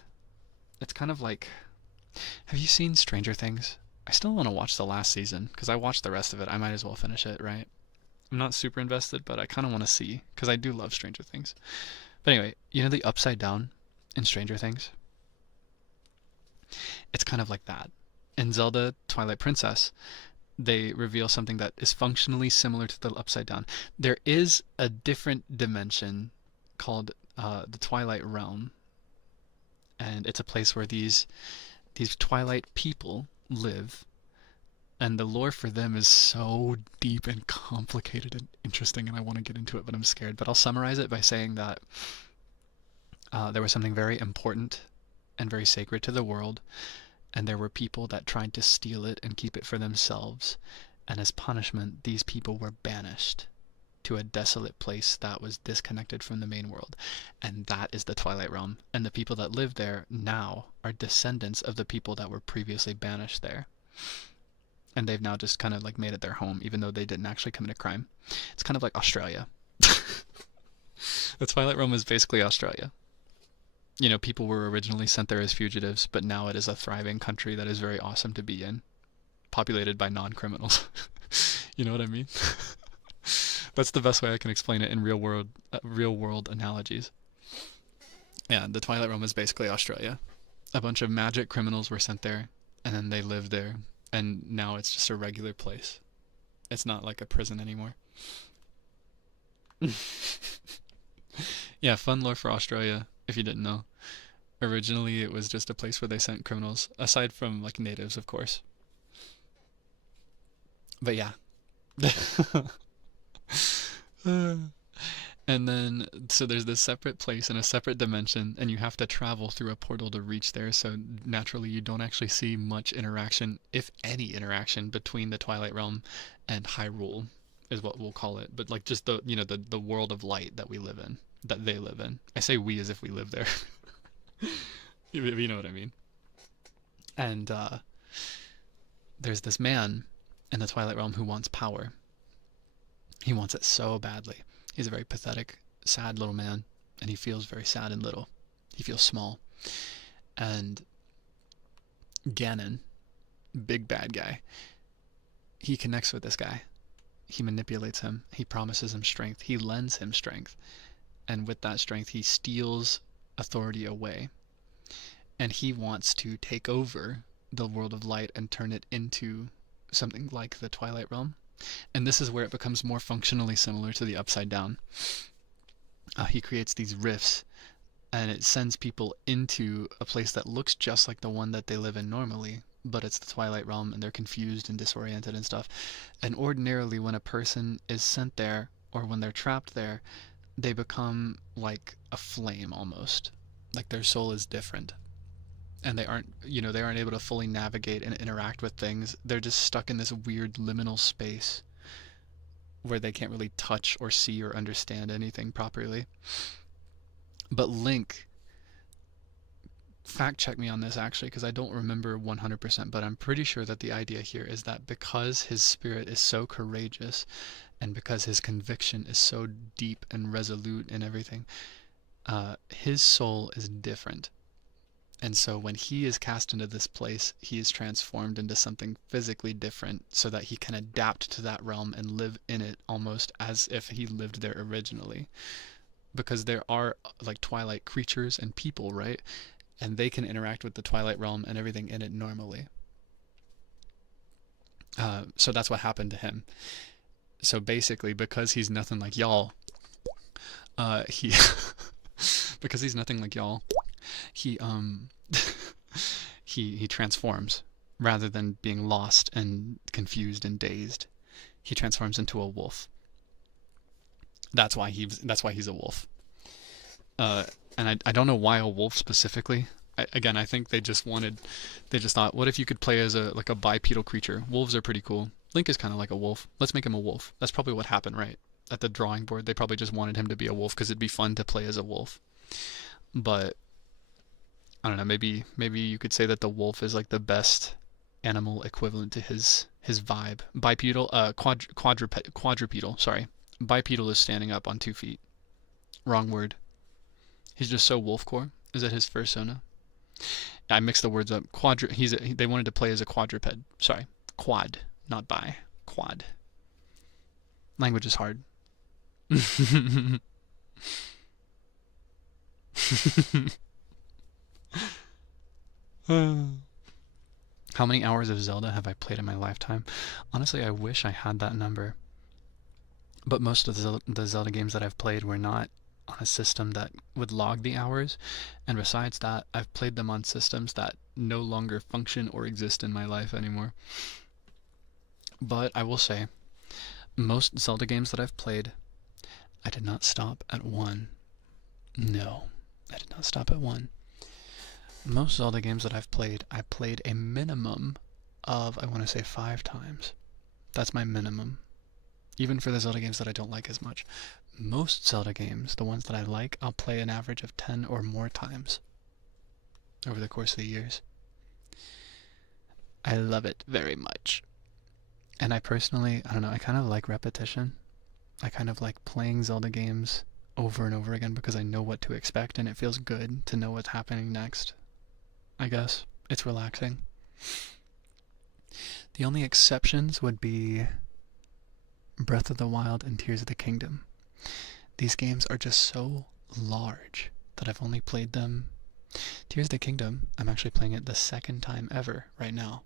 It's kind of like, have you seen Stranger Things? I still want to watch the last season, because I watched the rest of it. I might as well finish it, right? I'm not super invested, but I kind of want to see, because I do love Stranger Things. But anyway, the Upside Down in Stranger Things? It's kind of like that. In Zelda Twilight Princess, they reveal something that is functionally similar to the Upside Down. There is a different dimension called the Twilight Realm, and it's a place where these Twilight people live, and the lore for them is so deep and complicated and interesting, and I want to get into it, but I'm scared. But I'll summarize it by saying that there was something very important and very sacred to the world, and there were people that tried to steal it and keep it for themselves, and as punishment, these people were banished to a desolate place that was disconnected from the main world, and that is the Twilight Realm, and the people that live there now are descendants of the people that were previously banished there, and they've now just kind of like made it their home, even though they didn't actually commit a crime. It's kind of like Australia. The Twilight Realm is basically Australia. People were originally sent there as fugitives, but now it is a thriving country that is very awesome to be in, populated by non-criminals. You know what I mean? That's the best way I can explain it in real world analogies. Yeah, the Twilight Realm is basically Australia. A bunch of magic criminals were sent there, and then they lived there, and now it's just a regular place. It's not like a prison anymore. Yeah, fun lore for Australia, if you didn't know. Originally, it was just a place where they sent criminals, aside from, like, natives, of course. But yeah. And then, so there's this separate place in a separate dimension, and you have to travel through a portal to reach there, so naturally you don't actually see much interaction, if any interaction, between the Twilight Realm and Hyrule, is what we'll call it. But, like, just the world of light that we live in, that they live in. I say we as if we live there. You know what I mean. And there's this man in the Twilight Realm who wants power. He wants it so badly. He's a very pathetic, sad little man, and he feels very sad and little. He feels small. And Ganon, big bad guy, he connects with this guy. He manipulates him. He promises him strength. He lends him strength. And with that strength, he steals authority away. And he wants to take over the world of light and turn it into something like the Twilight Realm. And this is where it becomes more functionally similar to the Upside Down. He creates these rifts, and it sends people into a place that looks just like the one that they live in normally, but it's the Twilight Realm, and they're confused and disoriented and stuff. And ordinarily, when a person is sent there, or when they're trapped there, they become like a flame almost. Like their soul is different. And they aren't able to fully navigate and interact with things. They're just stuck in this weird liminal space where they can't really touch or see or understand anything properly. But Link, fact check me on this actually, because I don't remember 100%, but I'm pretty sure that the idea here is that because his spirit is so courageous and because his conviction is so deep and resolute and everything, his soul is different. And so when he is cast into this place, he is transformed into something physically different so that he can adapt to that realm and live in it almost as if he lived there originally. Because there are like Twilight creatures and people, right? And they can interact with the Twilight realm and everything in it normally. So that's what happened to him. So basically, because he's nothing like y'all, because he's nothing like y'all, he he transforms rather than being lost and confused and dazed. He transforms into a wolf. That's why he's a wolf. And I don't know why a wolf specifically. I think they just thought, what if you could play as a bipedal creature? Wolves are pretty cool. Link is kind of like a wolf. Let's make him a wolf. That's probably what happened, right? At the drawing board, they probably just wanted him to be a wolf because it'd be fun to play as a wolf. But I don't know, maybe you could say that the wolf is like the best animal equivalent to his vibe. Bipedal, quadrupedal, sorry. Bipedal is standing up on 2 feet. Wrong word. He's just so wolfcore. Is that his fursona? I mixed the words up. They wanted to play as a quadruped. Sorry. Quad, not bi. Quad. Language is hard. How many hours of Zelda have I played in my lifetime? Honestly, I wish I had that number. But most of the Zelda games that I've played were not on a system that would log the hours. And besides that, I've played them on systems that no longer function or exist in my life anymore. But I will say, most Zelda games that I've played, I did not stop at 1. No, I did not stop at 1. Most Zelda games that I've played, I played a minimum of, I want to say 5 times. That's my minimum. Even for the Zelda games that I don't like as much. Most Zelda games, the ones that I like, I'll play an average of 10 or more times over the course of the years. I love it very much. And I personally, I don't know, I kind of like repetition. I kind of like playing Zelda games over and over again because I know what to expect and it feels good to know what's happening next. I guess. It's relaxing. The only exceptions would be Breath of the Wild and Tears of the Kingdom. These games are just so large that I've only played them. Tears of the Kingdom, I'm actually playing it the 2nd time ever right now.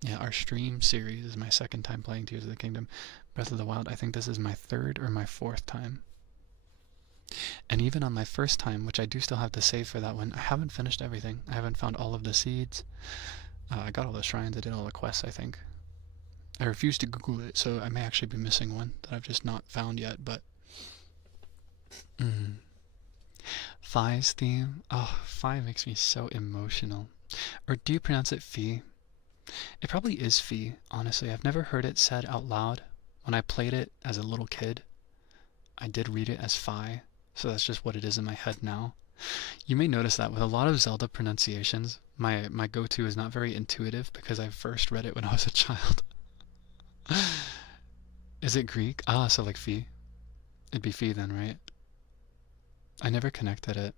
Yeah, our stream series is my 2nd time playing Tears of the Kingdom. Breath of the Wild, I think this is my 3rd or my 4th time. And even on my 1st time, which I do still have to save for that one, I haven't finished everything. I haven't found all of the seeds. I got all the shrines, I did all the quests, I think. I refuse to Google it, so I may actually be missing one that I've just not found yet, but... Phi's theme? Oh, Phi makes me so emotional. Or do you pronounce it Phi? It probably is Phi, honestly. I've never heard it said out loud. When I played it as a little kid, I did read it as Phi, so that's just what it is in my head now. You may notice that with a lot of Zelda pronunciations, my go-to is not very intuitive because I first read it when I was a child. Is it Greek? Ah, so like Phi. It'd be Fee then, right? I never connected it.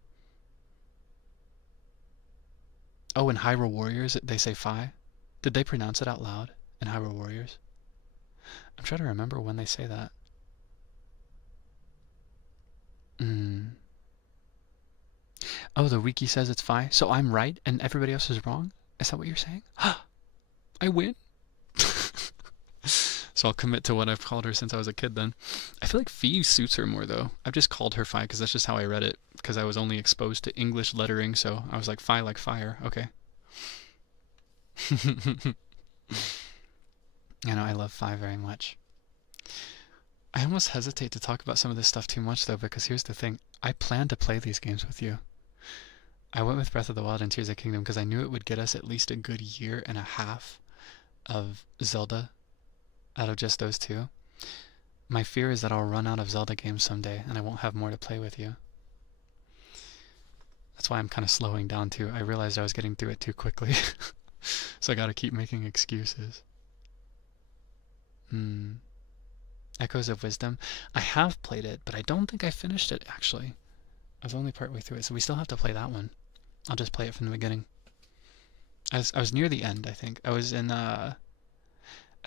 Oh, in Hyrule Warriors, they say Fi? Did they pronounce it out loud in Hyrule Warriors? I'm trying to remember when they say that. Hmm. Oh, the wiki says it's Fi, so I'm right and everybody else is wrong? Is that what you're saying? I win? So I'll commit to what I've called her since I was a kid then. I feel like Fee suits her more though. I've just called her Fi because that's just how I read it. Because I was only exposed to English lettering, so I was like, Fi like fire. Okay. I know, I love Fi very much. I almost hesitate to talk about some of this stuff too much though, because here's the thing. I plan to play these games with you. I went with Breath of the Wild and Tears of the Kingdom because I knew it would get us at least a good year and a half of Zelda out of just those two. My fear is that I'll run out of Zelda games someday and I won't have more to play with you. That's why I'm kind of slowing down too. I realized I was getting through it too quickly. So I gotta keep making excuses. Echoes of Wisdom. I have played it, but I don't think I finished it actually. I was only partway through it, so we still have to play that one. I'll just play it from the beginning. I was near the end, I think. I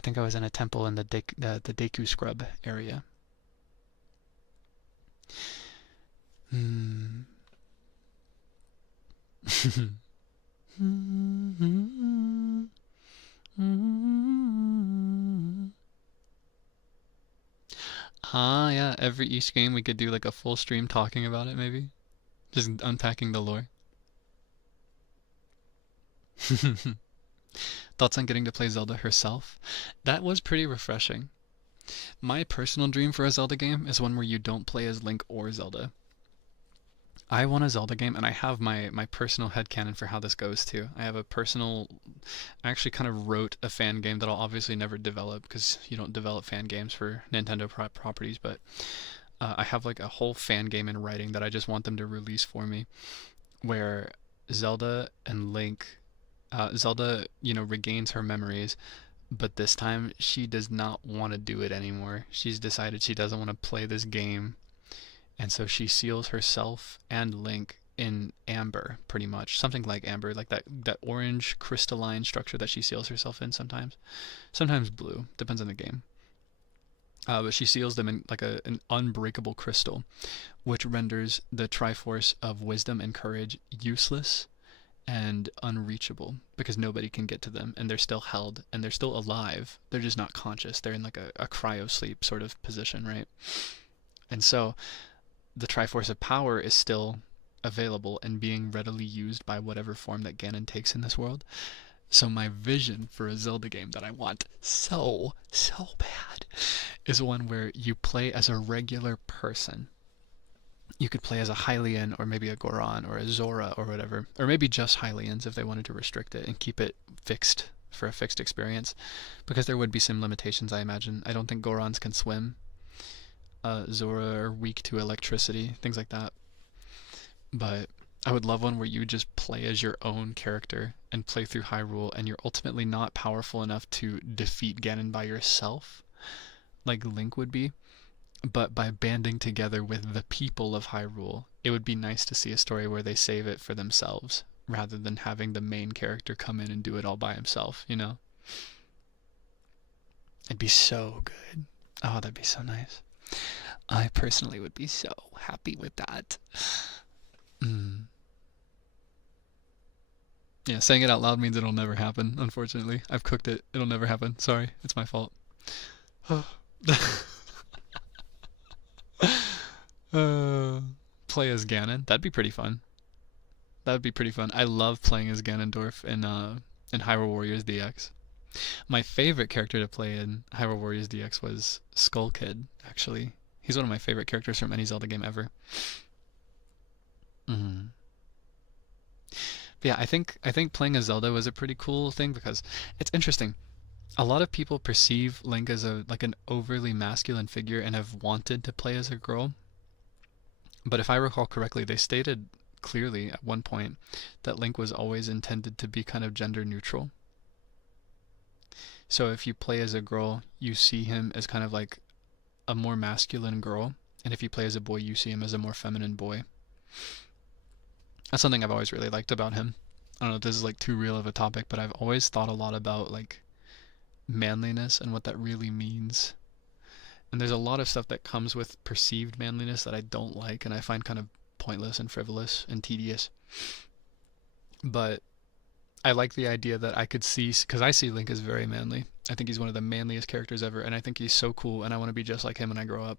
think I was in a temple in the Deku Scrub area. Ah, yeah, each game we could do like a full stream talking about it, maybe. Just unpacking the lore. Thoughts on getting to play Zelda herself? That was pretty refreshing. My personal dream for a Zelda game is one where you don't play as Link or Zelda. I want a Zelda game, and I have my personal headcanon for how this goes too. I have a personal. I actually kind of wrote a fan game that I'll obviously never develop because you don't develop fan games for Nintendo properties, but I have like a whole fan game in writing that I just want them to release for me, where Zelda and Link, Zelda, regains her memories, but this time she does not want to do it anymore. She's decided she doesn't want to play this game, and so she seals herself and Link in amber, pretty much. Something like amber, like that orange crystalline structure that she seals herself in sometimes. Sometimes blue, depends on the game. But she seals them in like an unbreakable crystal, which renders the Triforce of Wisdom and Courage useless and unreachable because nobody can get to them, and they're still held and they're still alive. They're just not conscious. They're in like a cryo sleep sort of position, right? And so the Triforce of Power is still available and being readily used by whatever form that Ganon takes in this world. So my vision for a Zelda game that I want so bad is one where you play as a regular person. You could play as a Hylian or maybe a Goron or a Zora or whatever, or maybe just Hylians if they wanted to restrict it and keep it fixed for a fixed experience, because there would be some limitations, I imagine. I don't think Gorons can swim. Zora are weak to electricity, things like that. But I would love one where you just play as your own character and play through Hyrule, and you're ultimately not powerful enough to defeat Ganon by yourself, like Link would be, but by banding together with the people of Hyrule. It would be nice to see a story where they save it for themselves, rather than having the main character come in and do it all by himself, It'd be so good. Oh, that'd be so nice. I personally would be so happy with that. Yeah, saying it out loud means it'll never happen, unfortunately. I've cooked it. It'll never happen. Sorry. It's my fault. Play as Ganon. That'd be pretty fun. That'd be pretty fun. I love playing as Ganondorf in Hyrule Warriors DX. My favorite character to play in Hyrule Warriors DX was Skull Kid, actually. He's one of my favorite characters from any Zelda game ever. But yeah, I think playing as Zelda was a pretty cool thing because it's interesting. A lot of people perceive Link as an overly masculine figure and have wanted to play as a girl. But if I recall correctly, they stated clearly at one point that Link was always intended to be kind of gender neutral. So if you play as a girl, you see him as kind of like a more masculine girl, And if you play as a boy, you see him as a more feminine boy. That's something I've always really liked about him. I don't know if this is like too real of a topic, but I've always thought a lot about like manliness and what that really means. And there's a lot of stuff that comes with perceived manliness that I don't like and I find kind of pointless and frivolous and tedious. But I like the idea that I could see, because I see Link as very manly. I think he's one of the manliest characters ever, and I think he's so cool, and I want to be just like him when I grow up.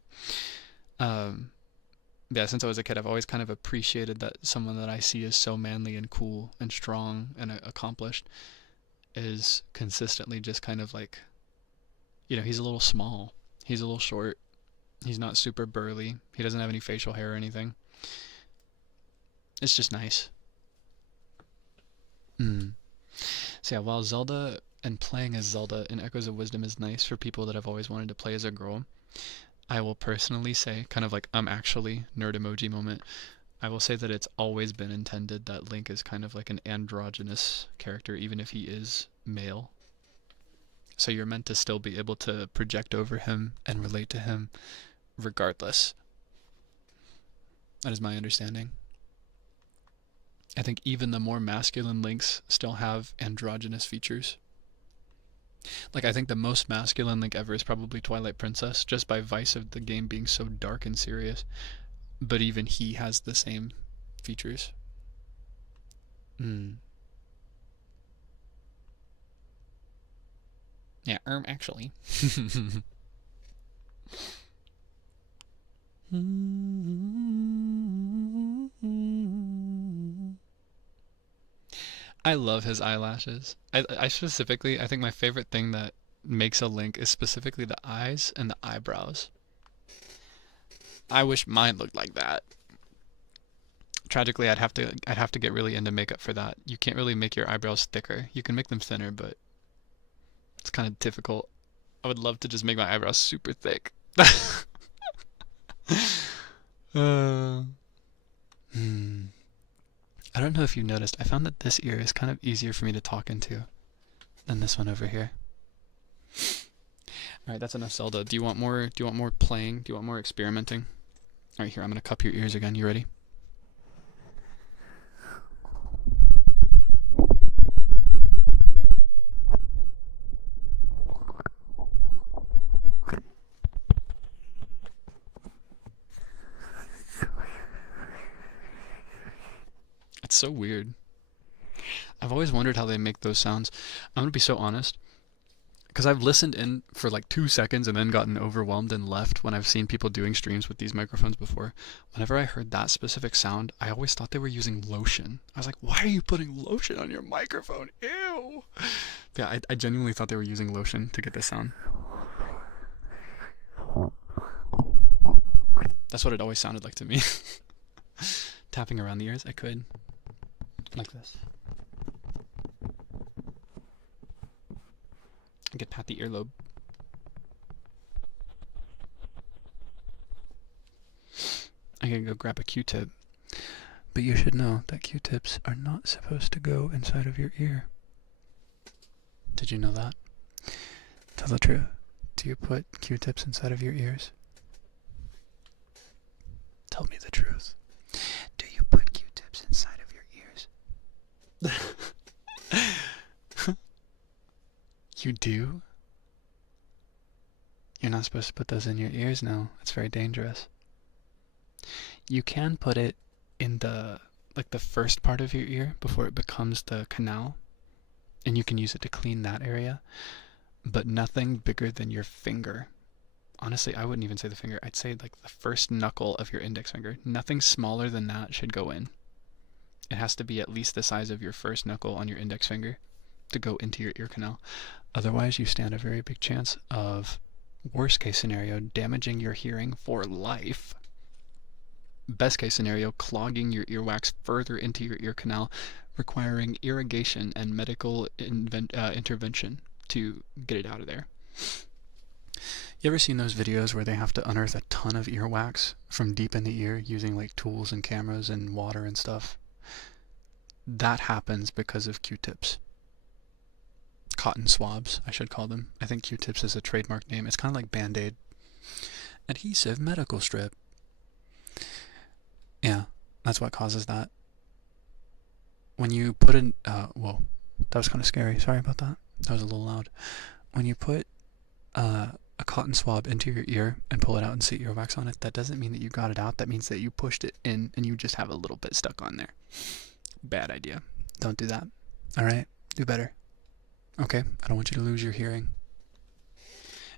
Yeah, since I was a kid, I've always kind of appreciated that someone that I see as so manly and cool and strong and accomplished is consistently just kind of like, he's a little small. He's a little short. He's not super burly. He doesn't have any facial hair or anything. It's just nice. So yeah, while Zelda and playing as Zelda in Echoes of Wisdom is nice for people that have always wanted to play as a girl, I will personally say, kind of like actually nerd emoji moment, I will say that it's always been intended that Link is kind of like an androgynous character, even if he is male. So you're meant to still be able to project over him and relate to him regardless. That is my understanding. I think even the more masculine Links still have androgynous features. Like, I think the most masculine Link ever is probably Twilight Princess, just by vice of the game being so dark and serious. But even he has the same features. Yeah, actually. I love his eyelashes. I specifically, I think my favorite thing that makes a Link is specifically the eyes and the eyebrows. I wish mine looked like that. Tragically, I'd have to get really into makeup for that. You can't really make your eyebrows thicker. You can make them thinner, but it's kind of difficult. I would love to just make my eyebrows super thick. I don't know if you noticed, I found that this ear is kind of easier for me to talk into than this one over here. Alright, that's enough Zelda. Do you want more playing? Do you want more experimenting? Alright, here, I'm gonna cup your ears again. You ready? It's so weird. I've always wondered how they make those sounds. I'm gonna be so honest, because I've listened in for like 2 seconds and then gotten overwhelmed and left when I've seen people doing streams with these microphones before. Whenever I heard that specific sound, I always thought they were using lotion. I was like, why are you putting lotion on your microphone? Ew! Yeah, I genuinely thought they were using lotion to get this sound. That's what it always sounded like to me. Tapping around the ears, I could. Like this. I could pat the earlobe. I could go grab a Q-tip. But you should know that Q-tips are not supposed to go inside of your ear. Did you know that? Tell the truth. Do you put Q-tips inside of your ears? Tell me the truth. Do you put Q-tips inside of your ears? You do? You're not supposed to put those in your ears now. It's very dangerous. You can put it in the first part of your ear before it becomes the canal, and you can use it to clean that area, but nothing bigger than your finger. Honestly, I wouldn't even say the finger. I'd say like the first knuckle of your index finger. Nothing smaller than that should go in. It has to be at least the size of your first knuckle on your index finger to go into your ear canal. Otherwise, you stand a very big chance of, worst case scenario, damaging your hearing for life. Best case scenario, clogging your earwax further into your ear canal, requiring irrigation and medical intervention to get it out of there. You ever seen those videos where they have to unearth a ton of earwax from deep in the ear using like tools and cameras and water and stuff? That happens because of Q-tips. Cotton swabs, I should call them. I think Q-tips is a trademark name. It's kind of like Band-Aid. Adhesive medical strip. Yeah, that's what causes that. When you put in, whoa, that was kind of scary. Sorry about that. That was a little loud. When you put a cotton swab into your ear and pull it out and see earwax on it, that doesn't mean that you got it out. That means that you pushed it in and you just have a little bit stuck on there. Bad idea. Don't do that. All right? Do better. Okay? I don't want you to lose your hearing.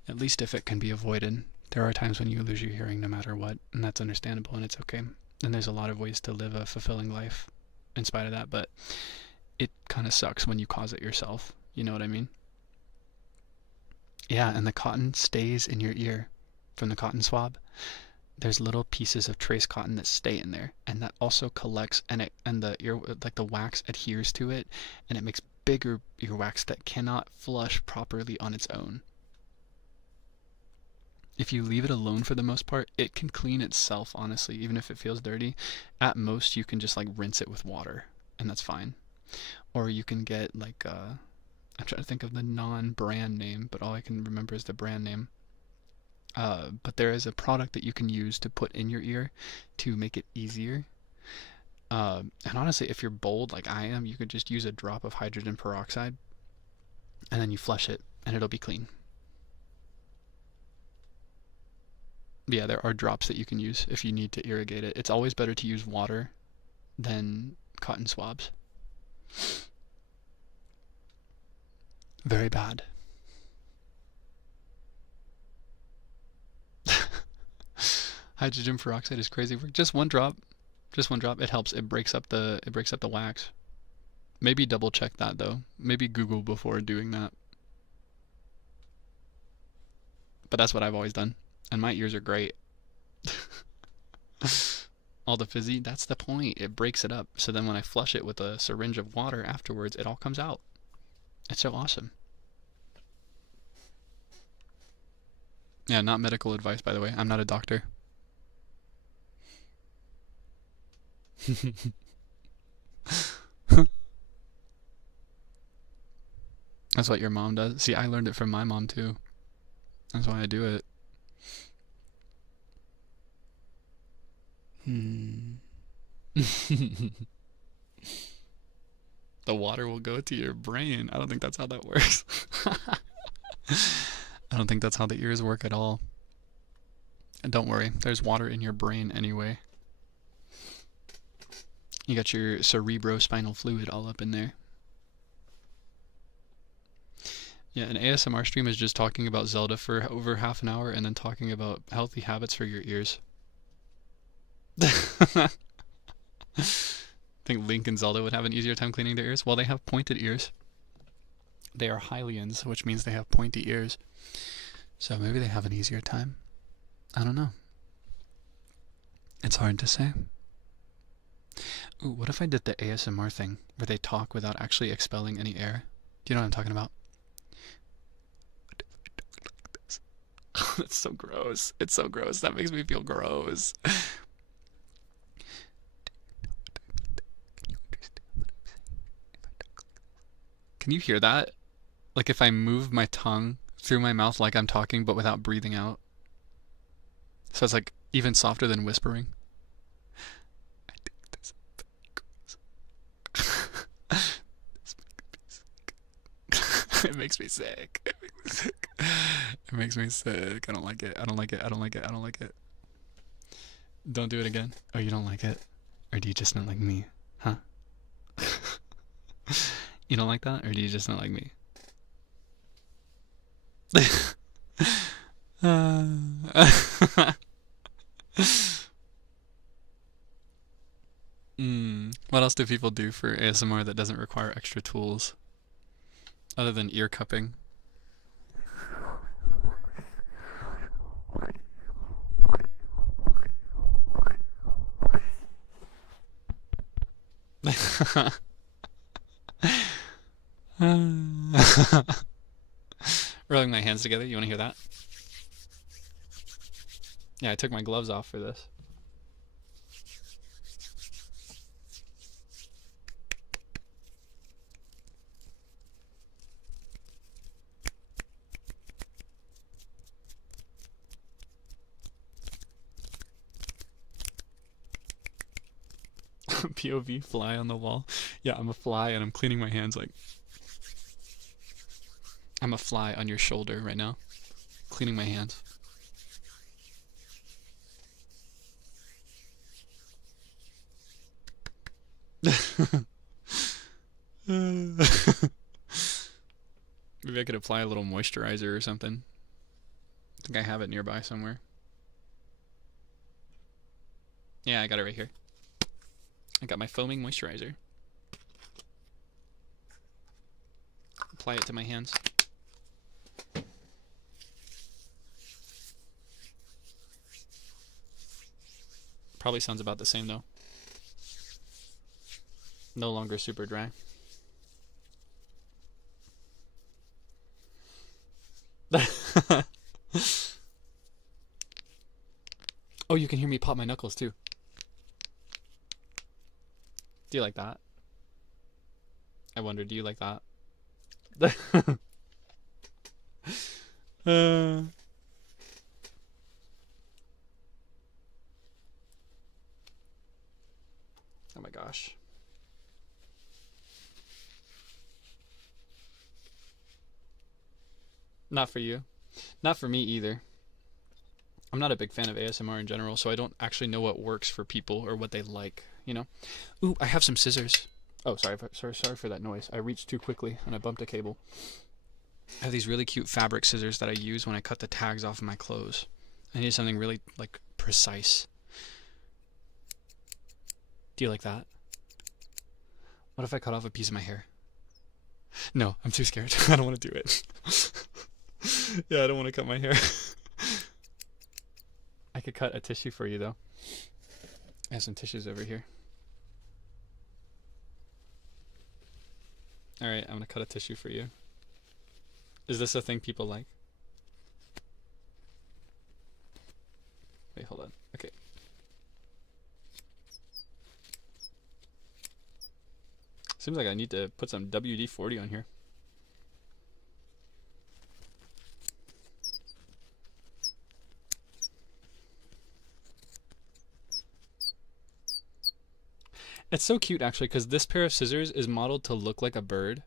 At least if it can be avoided. There are times when you lose your hearing no matter what, and that's understandable and it's okay. And there's a lot of ways to live a fulfilling life in spite of that, but it kind of sucks when you cause it yourself. You know what I mean? Yeah, and the cotton stays in your ear from the cotton swab. There's little pieces of trace cotton that stay in there, and that also collects, and the ear, like the wax adheres to it, and it makes bigger earwax that cannot flush properly on its own. If you leave it alone for the most part, it can clean itself, honestly, even if it feels dirty. At most, you can just like rinse it with water, and that's fine. Or you can get like, I'm trying to think of the non-brand name, but all I can remember is the brand name. But there is a product that you can use to put in your ear to make it easier. And honestly, if you're bold like I am, you could just use a drop of hydrogen peroxide, and then you flush it, and it'll be clean. Yeah, there are drops that you can use if you need to irrigate it. It's always better to use water than cotton swabs. Very bad. Hydrogen peroxide is crazy work. Just one drop. Just one drop. It helps. It breaks up the wax. Maybe double check that though. Maybe Google before doing that. But that's what I've always done. And my ears are great. All the fizzy, that's the point. It breaks it up. So then when I flush it with a syringe of water afterwards, it all comes out. It's so awesome. Yeah, not medical advice, by the way. I'm not a doctor. That's what your mom does. See, I learned it from my mom too. That's why I do it. The water will go to your brain. I don't think that's how that works. I don't think that's how the ears work at all. And don't worry, there's water in your brain anyway. You got your cerebrospinal fluid all up in there. Yeah, an ASMR stream is just talking about Zelda for over half an hour and then talking about healthy habits for your ears. I think Link and Zelda would have an easier time cleaning their ears. Well, they have pointed ears. They are Hylians, which means they have pointy ears. So maybe they have an easier time. I don't know. It's hard to say. Ooh, what if I did the ASMR thing where they talk without actually expelling any air? Do you know what I'm talking about? That's so gross. It's so gross. That makes me feel gross. Can you hear that? Like if I move my tongue through my mouth like I'm talking but without breathing out. So it's like even softer than whispering. I think this is very gross. It makes me sick. It makes me sick. It makes me sick. I don't like it. I don't like it. I don't like it. I don't like it. Don't do it again. Oh, you don't like it? Or do you just not like me? Huh? You don't like that? Or do you just not like me? What else do people do for ASMR that doesn't require extra tools? Other than ear cupping. Rubbing my hands together, you want to hear that? Yeah, I took my gloves off for this. POV fly on the wall. Yeah, I'm a fly and I'm cleaning my hands like I'm a fly on your shoulder right now, cleaning my hands. Maybe I could apply a little moisturizer or something. I think I have it nearby somewhere. Yeah, I got it right here. I got my foaming moisturizer. Apply it to my hands. Probably sounds about the same though. No longer super dry. Oh, you can hear me pop my knuckles too. Do you like that? I wonder, do you like that? Oh my gosh. Not for you. Not for me either. I'm not a big fan of ASMR in general, so I don't actually know what works for people or what they like, you know? Ooh, I have some scissors. Oh, sorry for that noise. I reached too quickly and I bumped a cable. I have these really cute fabric scissors that I use when I cut the tags off of my clothes. I need something really, like, precise. Do you like that? What if I cut off a piece of my hair? No, I'm too scared. I don't want to do it. Yeah, I don't want to cut my hair. I could cut a tissue for you, though. I have some tissues over here. Alright, I'm going to cut a tissue for you. Is this a thing people like? Wait, hold on. Okay. Seems like I need to put some WD-40 on here. It's so cute, actually, because this pair of scissors is modeled to look like a bird.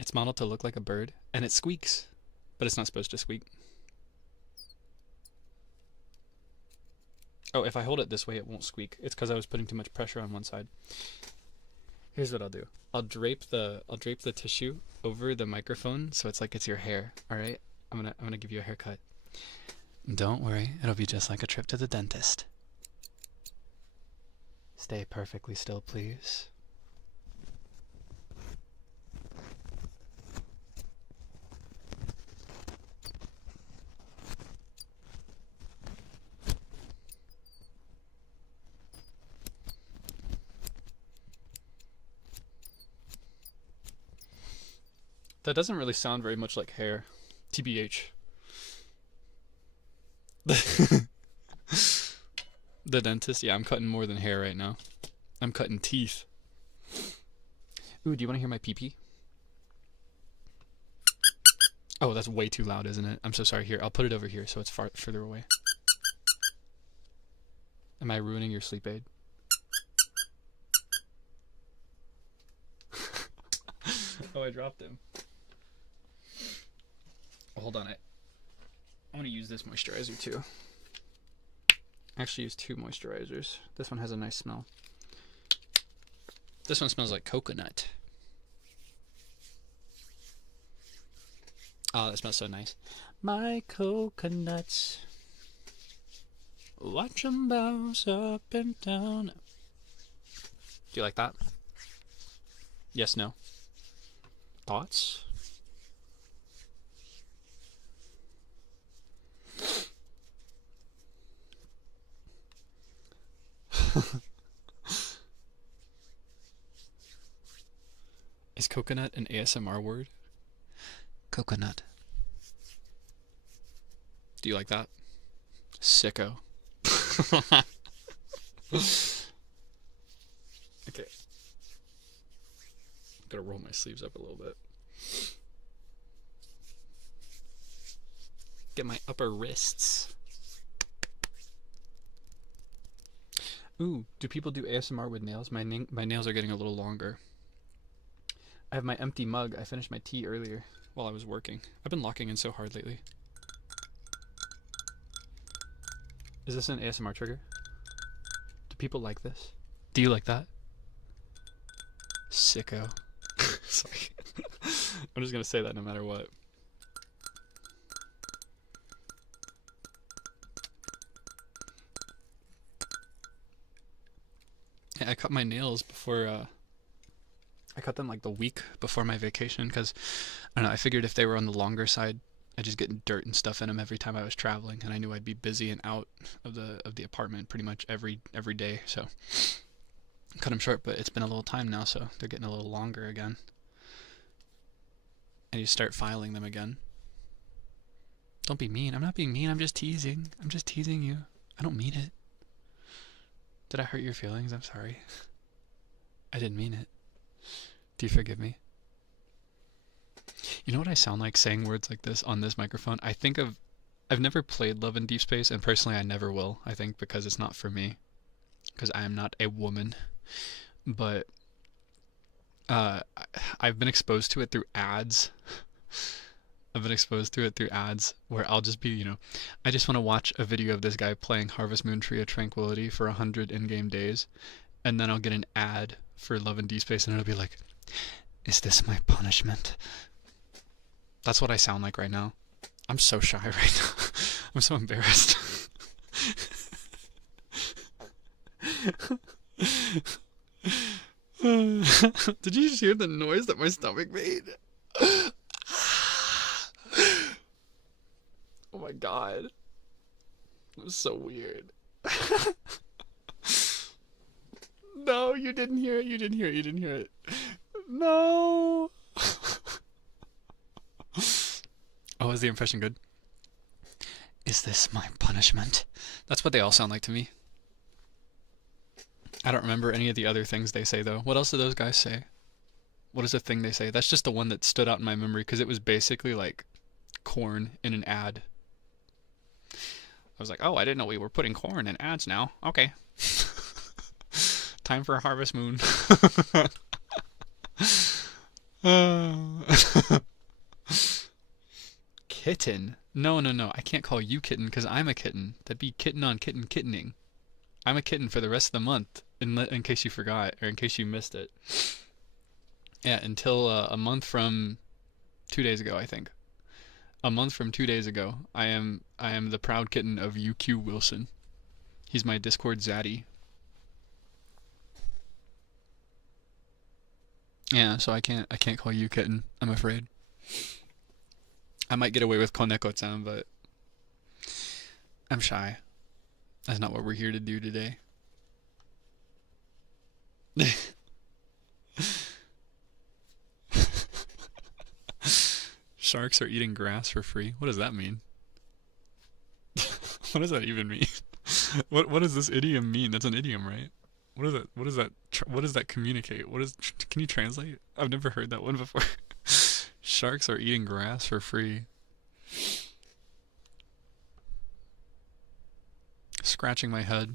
It's modeled to look like a bird, and it squeaks, but it's not supposed to squeak. Oh, if I hold it this way, it won't squeak. It's because I was putting too much pressure on one side. Here's what I'll do. I'll drape the tissue over the microphone so it's like it's your hair. All right, I'm gonna give you a haircut. Don't worry, it'll be just like a trip to the dentist. Stay perfectly still, please. That doesn't really sound very much like hair. TBH. The dentist? Yeah, I'm cutting more than hair right now. I'm cutting teeth. Ooh, do you want to hear my pee-pee? Oh, that's way too loud, isn't it? I'm so sorry. Here, I'll put it over here so it's further away. Am I ruining your sleep aid? Oh, I dropped him. Oh, hold on. I want to use this moisturizer too. I actually use two moisturizers. This one has a nice smell. This one smells like coconut. Oh, that smells so nice. My coconuts. Watch them bounce up and down. Do you like that? Yes, no? Thoughts? Is coconut an ASMR word? Coconut. Do you like that? Sicko. Okay. I'm gonna roll my sleeves up a little bit. Get my upper wrists. Ooh, do people do ASMR with nails? My nails are getting a little longer. I have my empty mug. I finished my tea earlier while I was working. I've been locking in so hard lately. Is this an ASMR trigger? Do people like this? Do you like that? Sicko. Sorry. I'm just gonna say that no matter what. Yeah, I cut my nails before, I cut them like the week before my vacation because, I don't know, I figured if they were on the longer side, I'd just get dirt and stuff in them every time I was traveling, and I knew I'd be busy and out of the apartment pretty much every day, so cut them short. But it's been a little time now, so they're getting a little longer again. And you start filing them again. Don't be mean. I'm not being mean. I'm just teasing. I'm just teasing you. I don't mean it. Did I hurt your feelings? I'm sorry. I didn't mean it. Do you forgive me? You know what I sound like saying words like this on this microphone? I've never played Love in Deep Space, and personally I never will, I think, because it's not for me. Because I am not a woman. But I've been exposed to it through ads. I've been exposed to it through ads where I'll just be, you know, I just want to watch a video of this guy playing Harvest Moon Tree of Tranquility for 100 in-game days, and then I'll get an ad for Love in Deep Space, and it'll be like, is this my punishment? That's what I sound like right now. I'm so shy right now. I'm so embarrassed. Did you just hear the noise that my stomach made? Oh my god. It was so weird. No, you didn't hear it. You didn't hear it. You didn't hear it. No. Oh, is the impression good? Is this my punishment? That's what they all sound like to me. I don't remember any of the other things they say, though. What else do those guys say? What is the thing they say? That's just the one that stood out in my memory, because it was basically like corn in an ad. I was like, oh, I didn't know we were putting corn in ads now. Okay. Time for Harvest Moon. Kitten? No, no, no. I can't call you kitten because I'm a kitten. That'd be kitten on kitten kittening. I'm a kitten for the rest of the month, in case you forgot, or in case you missed it. Yeah, until a month from 2 days ago, I think. A month from 2 days ago, I am the proud kitten of UQ Wilson. He's my Discord zaddy. Yeah, so I can't call you kitten, I'm afraid. I might get away with Koneko-chan, but I'm shy. That's not what we're here to do today. Sharks are eating grass for free. What does that mean? What does that even mean? What does this idiom mean? That's an idiom, right? What is that? What does that communicate? Can you translate? I've never heard that one before. Sharks are eating grass for free. Scratching my head.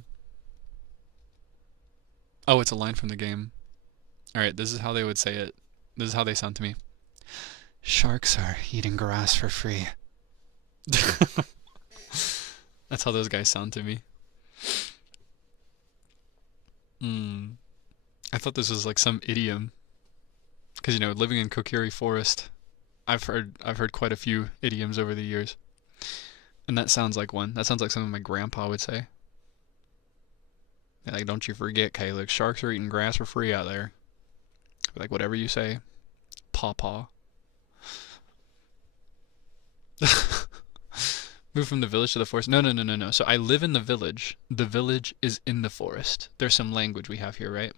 Oh, it's a line from the game. Alright, this is how they would say it. This is how they sound to me. Sharks are eating grass for free. That's how those guys sound to me. I thought this was like some idiom. Because, you know, living in Kokiri Forest, I've heard quite a few idioms over the years. And that sounds like one. That sounds like something my grandpa would say. Like, don't you forget, Kaelix, sharks are eating grass for free out there. Like, whatever you say, paw. Move from the village to the forest. No. So I live in the village. The village is in the forest. There's some language we have here, right?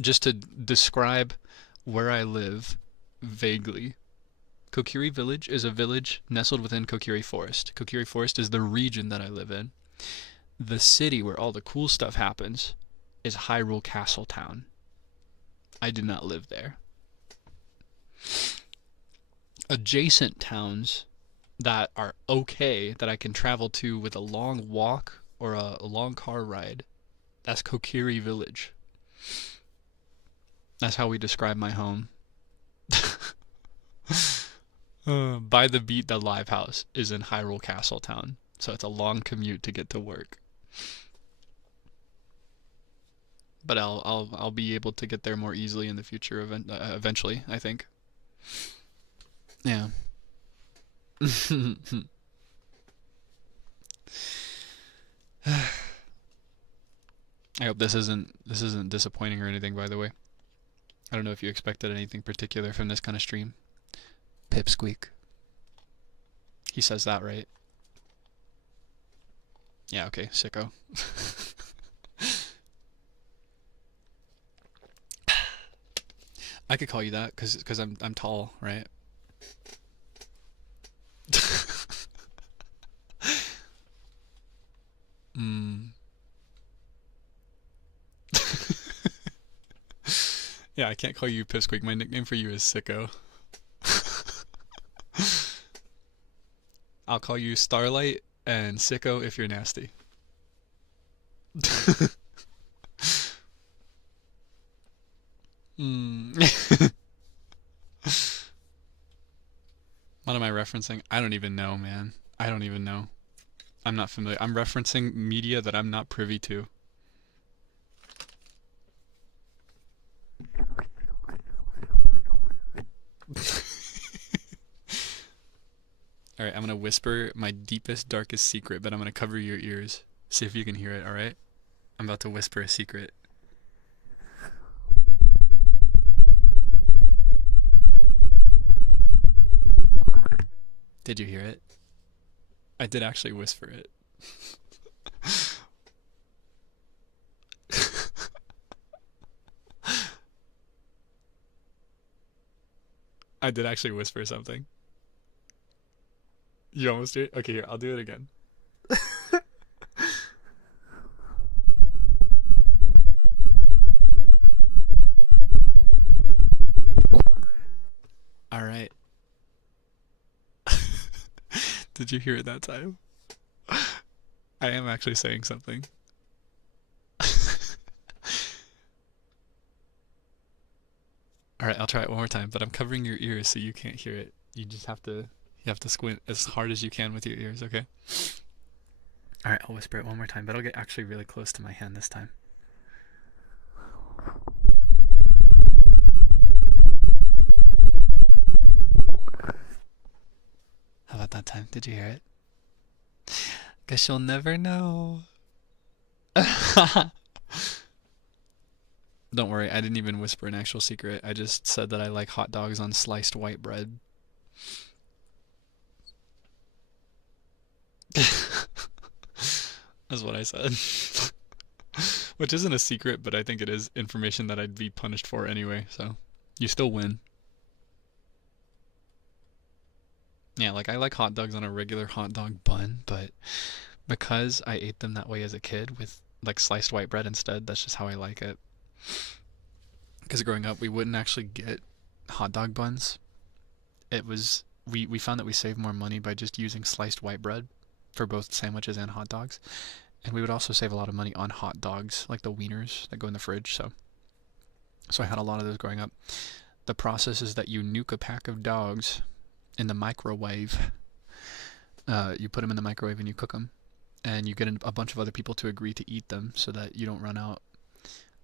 Just to describe where I live vaguely. Kokiri Village is a village nestled within Kokiri Forest. Kokiri Forest is the region that I live in. The city where all the cool stuff happens is Hyrule Castle Town. I did not live there. Adjacent towns that are okay, that I can travel to with a long walk or a long car ride, That's Kokiri Village. That's how we describe my home. By the Beat, the live house is in Hyrule Castle Town, so it's a long commute to get to work. But I'll be able to get there more easily in the future eventually, I think. Yeah. I hope this isn't disappointing or anything, by the way. I don't know if you expected anything particular from this kind of stream. Pipsqueak. He says that, right? Yeah, okay, sicko. I could call you that because I'm tall, right? Mm. Yeah, I can't call you Pipsqueak. My nickname for you is Sicko. I'll call you Starlight and Sicko if you're nasty. What am I referencing? I don't even know, man. I don't even know. I'm not familiar. I'm referencing media that I'm not privy to. Alright, I'm gonna whisper my deepest, darkest secret, but I'm gonna cover your ears. See if you can hear it, alright? I'm about to whisper a secret. Did you hear it? I did actually whisper it. I did actually whisper something. You almost did it? Okay, here, I'll do it again. Alright. Did you hear it that time? I am actually saying something. Alright, I'll try it one more time, but I'm covering your ears so you can't hear it. You just have to squint as hard as you can with your ears, okay? Alright, I'll whisper it one more time, but I'll get actually really close to my hand this time. How about that time? Did you hear it? Guess you'll never know. Don't worry, I didn't even whisper an actual secret. I just said that I like hot dogs on sliced white bread. That's what I said. Which isn't a secret, but I think it is information that I'd be punished for anyway, so you still win. Yeah, like I like hot dogs on a regular hot dog bun, but because I ate them that way as a kid with like sliced white bread instead, that's just how I like it. Because growing up, we wouldn't actually get hot dog buns. It was we found that we saved more money by just using sliced white bread for both sandwiches and hot dogs. And we would also save a lot of money on hot dogs, like the wieners that go in the fridge. So I had a lot of those growing up. The process is that you nuke a pack of dogs in the microwave. You put them in the microwave and you cook them. And you get a bunch of other people to agree to eat them so that you don't run out.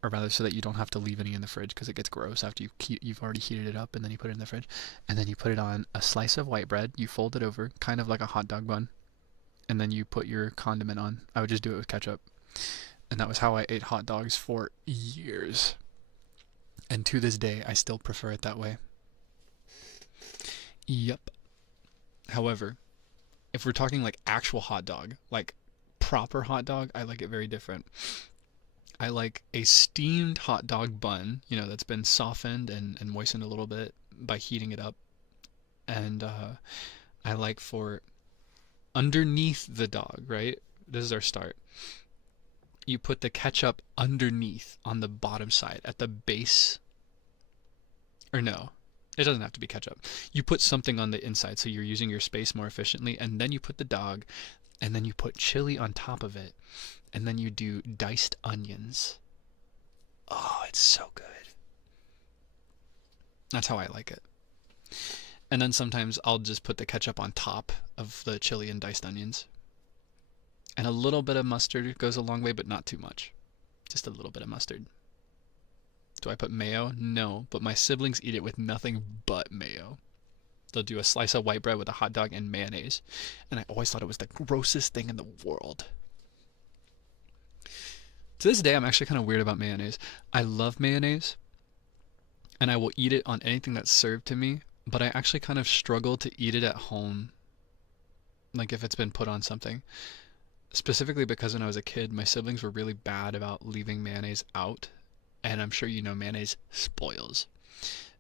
Or rather, so that you don't have to leave any in the fridge because it gets gross after you've already heated it up and then you put it in the fridge. And then you put it on a slice of white bread. You fold it over, kind of like a hot dog bun. And then you put your condiment on. I would just do it with ketchup. And that was how I ate hot dogs for years. And to this day, I still prefer it that way. Yep. However, if we're talking like actual hot dog, like proper hot dog, I like it very different. I like a steamed hot dog bun, you know, that's been softened and moistened a little bit by heating it up. And I like for underneath the dog, right? This is our start. You put the ketchup underneath on the bottom side at the base. Or no, it doesn't have to be ketchup. You put something on the inside so you're using your space more efficiently, and then you put the dog, and then you put chili on top of it. and then you do diced onions. Oh, it's so good. That's how I like it. And then sometimes I'll just put the ketchup on top of the chili and diced onions. And a little bit of mustard goes a long way, but not too much. Just a little bit of mustard. Do I put mayo? No, but my siblings eat it with nothing but mayo. They'll do a slice of white bread with a hot dog and mayonnaise. And I always thought it was the grossest thing in the world. To this day, I'm actually kind of weird about mayonnaise. I love mayonnaise, and I will eat it on anything that's served to me, but I actually kind of struggle to eat it at home, like if it's been put on something. Specifically because when I was a kid, my siblings were really bad about leaving mayonnaise out, and I'm sure you know mayonnaise spoils.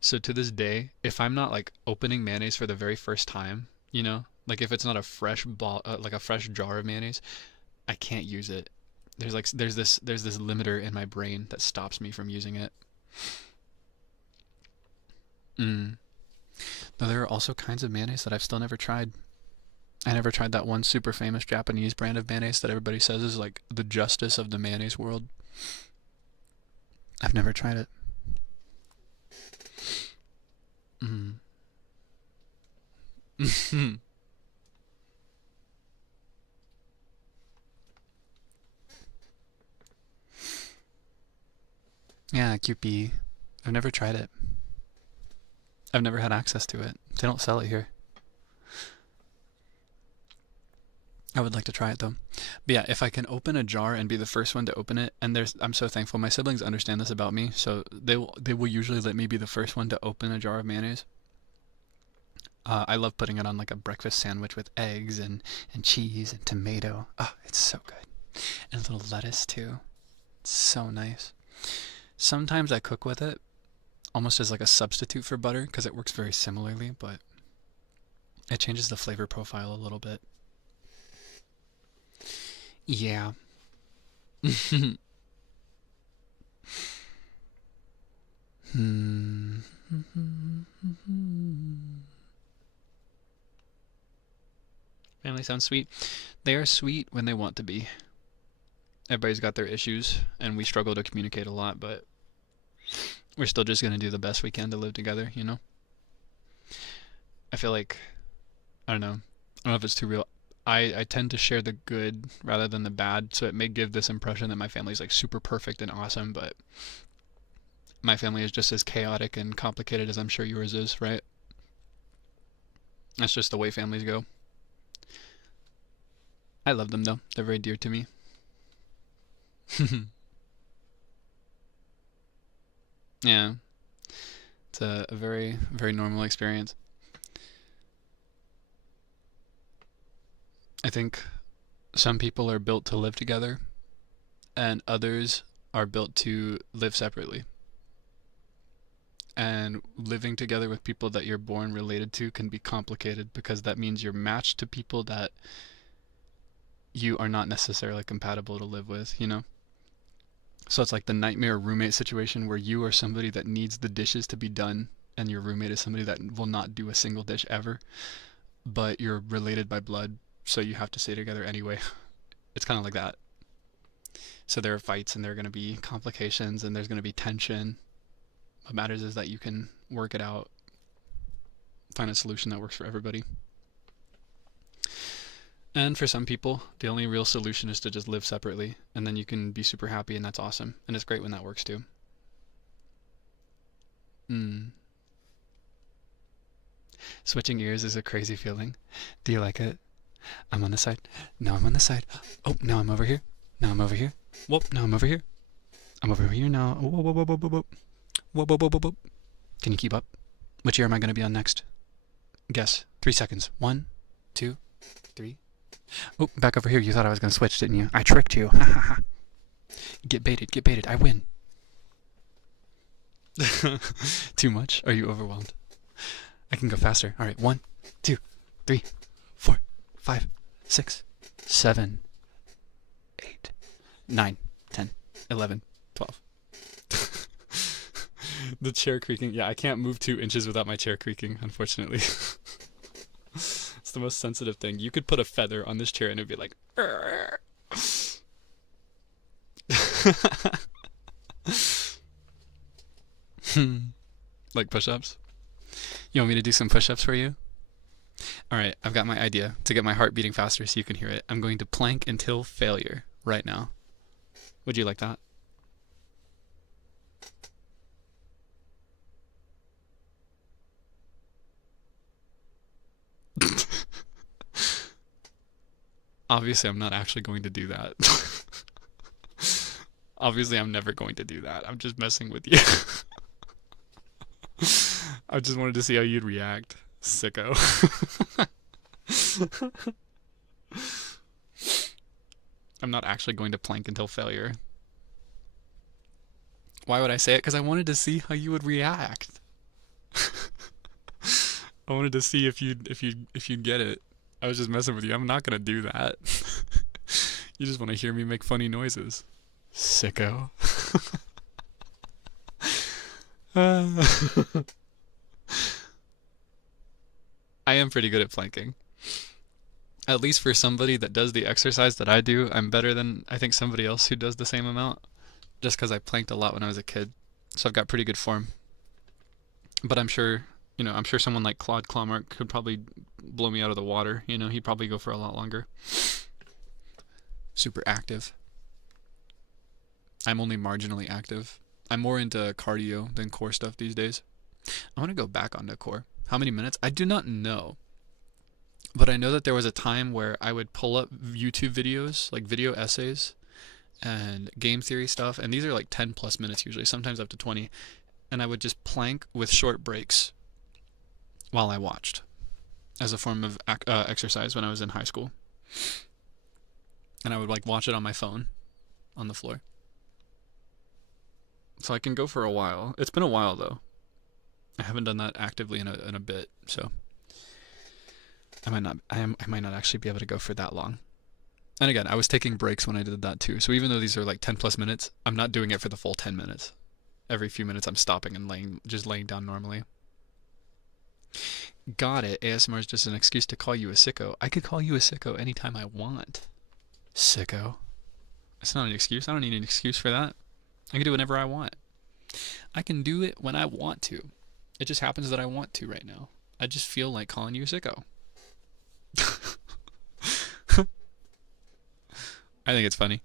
So to this day, if I'm not like opening mayonnaise for the very first time, you know, like if it's not a fresh ball, like a fresh jar of mayonnaise, I can't use it. There's this limiter in my brain that stops me from using it. Now there are also kinds of mayonnaise that I've still never tried. I never tried that one super famous Japanese brand of mayonnaise that everybody says is like the justice of the mayonnaise world. I've never tried it. Yeah, QP. I've never tried it. I've never had access to it. They don't sell it here. I would like to try it though. But yeah, if I can open a jar and be the first one to open it, and I'm so thankful. My siblings understand this about me, so they will usually let me be the first one to open a jar of mayonnaise. I love putting it on like a breakfast sandwich with eggs and cheese and tomato. Oh, it's so good. And a little lettuce too. It's so nice. Sometimes I cook with it, almost as like a substitute for butter, because it works very similarly, but it changes the flavor profile a little bit. Yeah. Family sounds sweet. They are sweet when they want to be. Everybody's got their issues, and we struggle to communicate a lot, but we're still just going to do the best we can to live together, you know? I feel like, I don't know if it's too real. I tend to share the good rather than the bad, so it may give this impression that my family's like super perfect and awesome, but my family is just as chaotic and complicated as I'm sure yours is, right? That's just the way families go. I love them though. They're very dear to me. Yeah. It's a very, very normal experience. I think some people are built to live together, and others are built to live separately. And living together with people that you're born related to can be complicated, because that means you're matched to people that you are not necessarily compatible to live with, you know? So it's like the nightmare roommate situation where you are somebody that needs the dishes to be done, and your roommate is somebody that will not do a single dish ever, but you're related by blood, so you have to stay together anyway. It's kind of like that. So there are fights, and there are going to be complications, and there's going to be tension. What matters is that you can work it out, find a solution that works for everybody. And for some people, the only real solution is to just live separately, and then you can be super happy, and that's awesome. And it's great when that works too. Switching ears is a crazy feeling. Do you like it? I'm on this side. Now I'm on this side. Oh, now I'm over here. Now I'm over here. Whoop, now I'm over here. I'm over here now. Whoa, whoa, whoa, whoa, whoa, whoa. Whoa, whoa, whoa, whoa, whoa. Can you keep up? Which ear am I going to be on next? Guess. 3 seconds. 1, 2, 3. Oh, back over here. You thought I was going to switch, didn't you? I tricked you. Ha ha ha. Get baited. Get baited. I win. Too much? Are you overwhelmed? I can go faster. All right. 1, 2, 3, 4, 5, 6, 7, 8, 9, 10, 11, 12. The chair creaking. Yeah, I can't move 2 inches without my chair creaking, unfortunately. It's the most sensitive thing. You could put a feather on this chair and it'd be like... Like push-ups? You want me to do some push-ups for you? All right, I've got my idea to get my heart beating faster so you can hear it. I'm going to plank until failure right now. Would you like that? Obviously, I'm not actually going to do that. Obviously, I'm never going to do that. I'm just messing with you. I just wanted to see how you'd react, sicko. I'm not actually going to plank until failure. Why would I say it? Because I wanted to see how you would react. I wanted to see if you'd get it. I was just messing with you. I'm not gonna do that. You just want to hear me make funny noises, sicko. I am pretty good at planking. At least for somebody that does the exercise that I do, I'm better than I think somebody else who does the same amount. Just because I planked a lot when I was a kid, so I've got pretty good form. But I'm sure, I'm sure someone like Claude Clomart could probably blow me out of the water. He'd probably go for a lot longer. Super active. I'm only marginally active. I'm more into cardio than core stuff these days. I want to go back onto core. How many minutes? I do not know. But I know that there was a time where I would pull up YouTube videos, like video essays and game theory stuff, and these are like 10 plus minutes usually, sometimes up to 20, and I would just plank with short breaks while I watched as a form of exercise when I was in high school. And I would like watch it on my phone on the floor. So I can go for a while. It's been a while though. I haven't done that actively in a bit, so I might not actually be able to go for that long. And again, I was taking breaks when I did that too. So even though these are like 10 plus minutes, I'm not doing it for the full 10 minutes. Every few minutes I'm stopping and laying down normally. Got it. ASMR is just an excuse to call you a sicko. I could call you a sicko anytime I want. Sicko. It's not an excuse. I don't need an excuse for that. I can do whenever I want. I can do it when I want to. It just happens that I want to right now. I just feel like calling you a sicko. I think it's funny.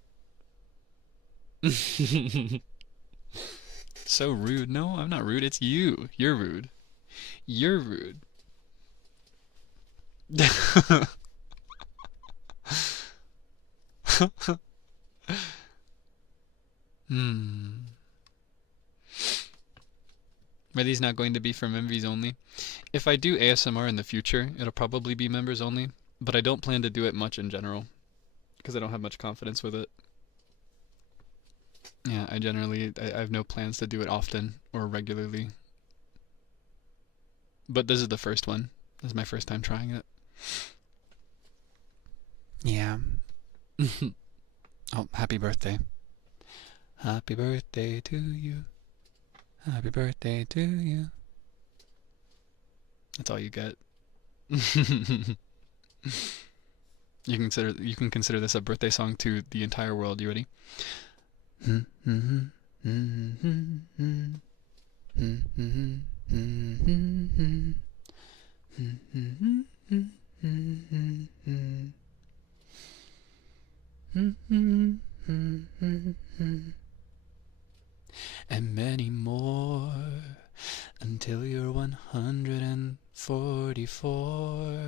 So rude. No, I'm not rude. It's you. You're rude. You're rude. Are these not going to be for members only? If I do ASMR in the future, it'll probably be members only, but I don't plan to do it much in general because I don't have much confidence with it. Yeah, I have no plans to do it often or regularly. But this is the first one. This is my first time trying it. Yeah. Oh, happy birthday. Happy birthday to you. Happy birthday to you. That's all you get. You can consider this a birthday song to the entire world. You ready? And many more until you're 144.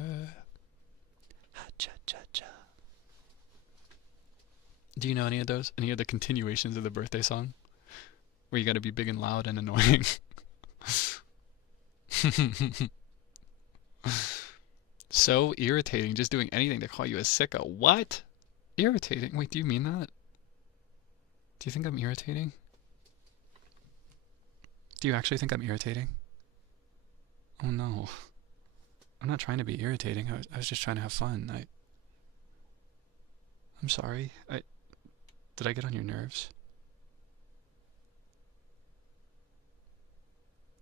Ha-cha-cha-cha. Do you know any of those? Any of the continuations of the birthday song? Where you gotta be big and loud and annoying. So irritating just doing anything to call you a sicko. What? Irritating? Wait, do you mean that? Do you think I'm irritating? Do you actually think I'm irritating? Oh no. I'm not trying to be irritating. I was just trying to have fun. I'm sorry. Did I get on your nerves?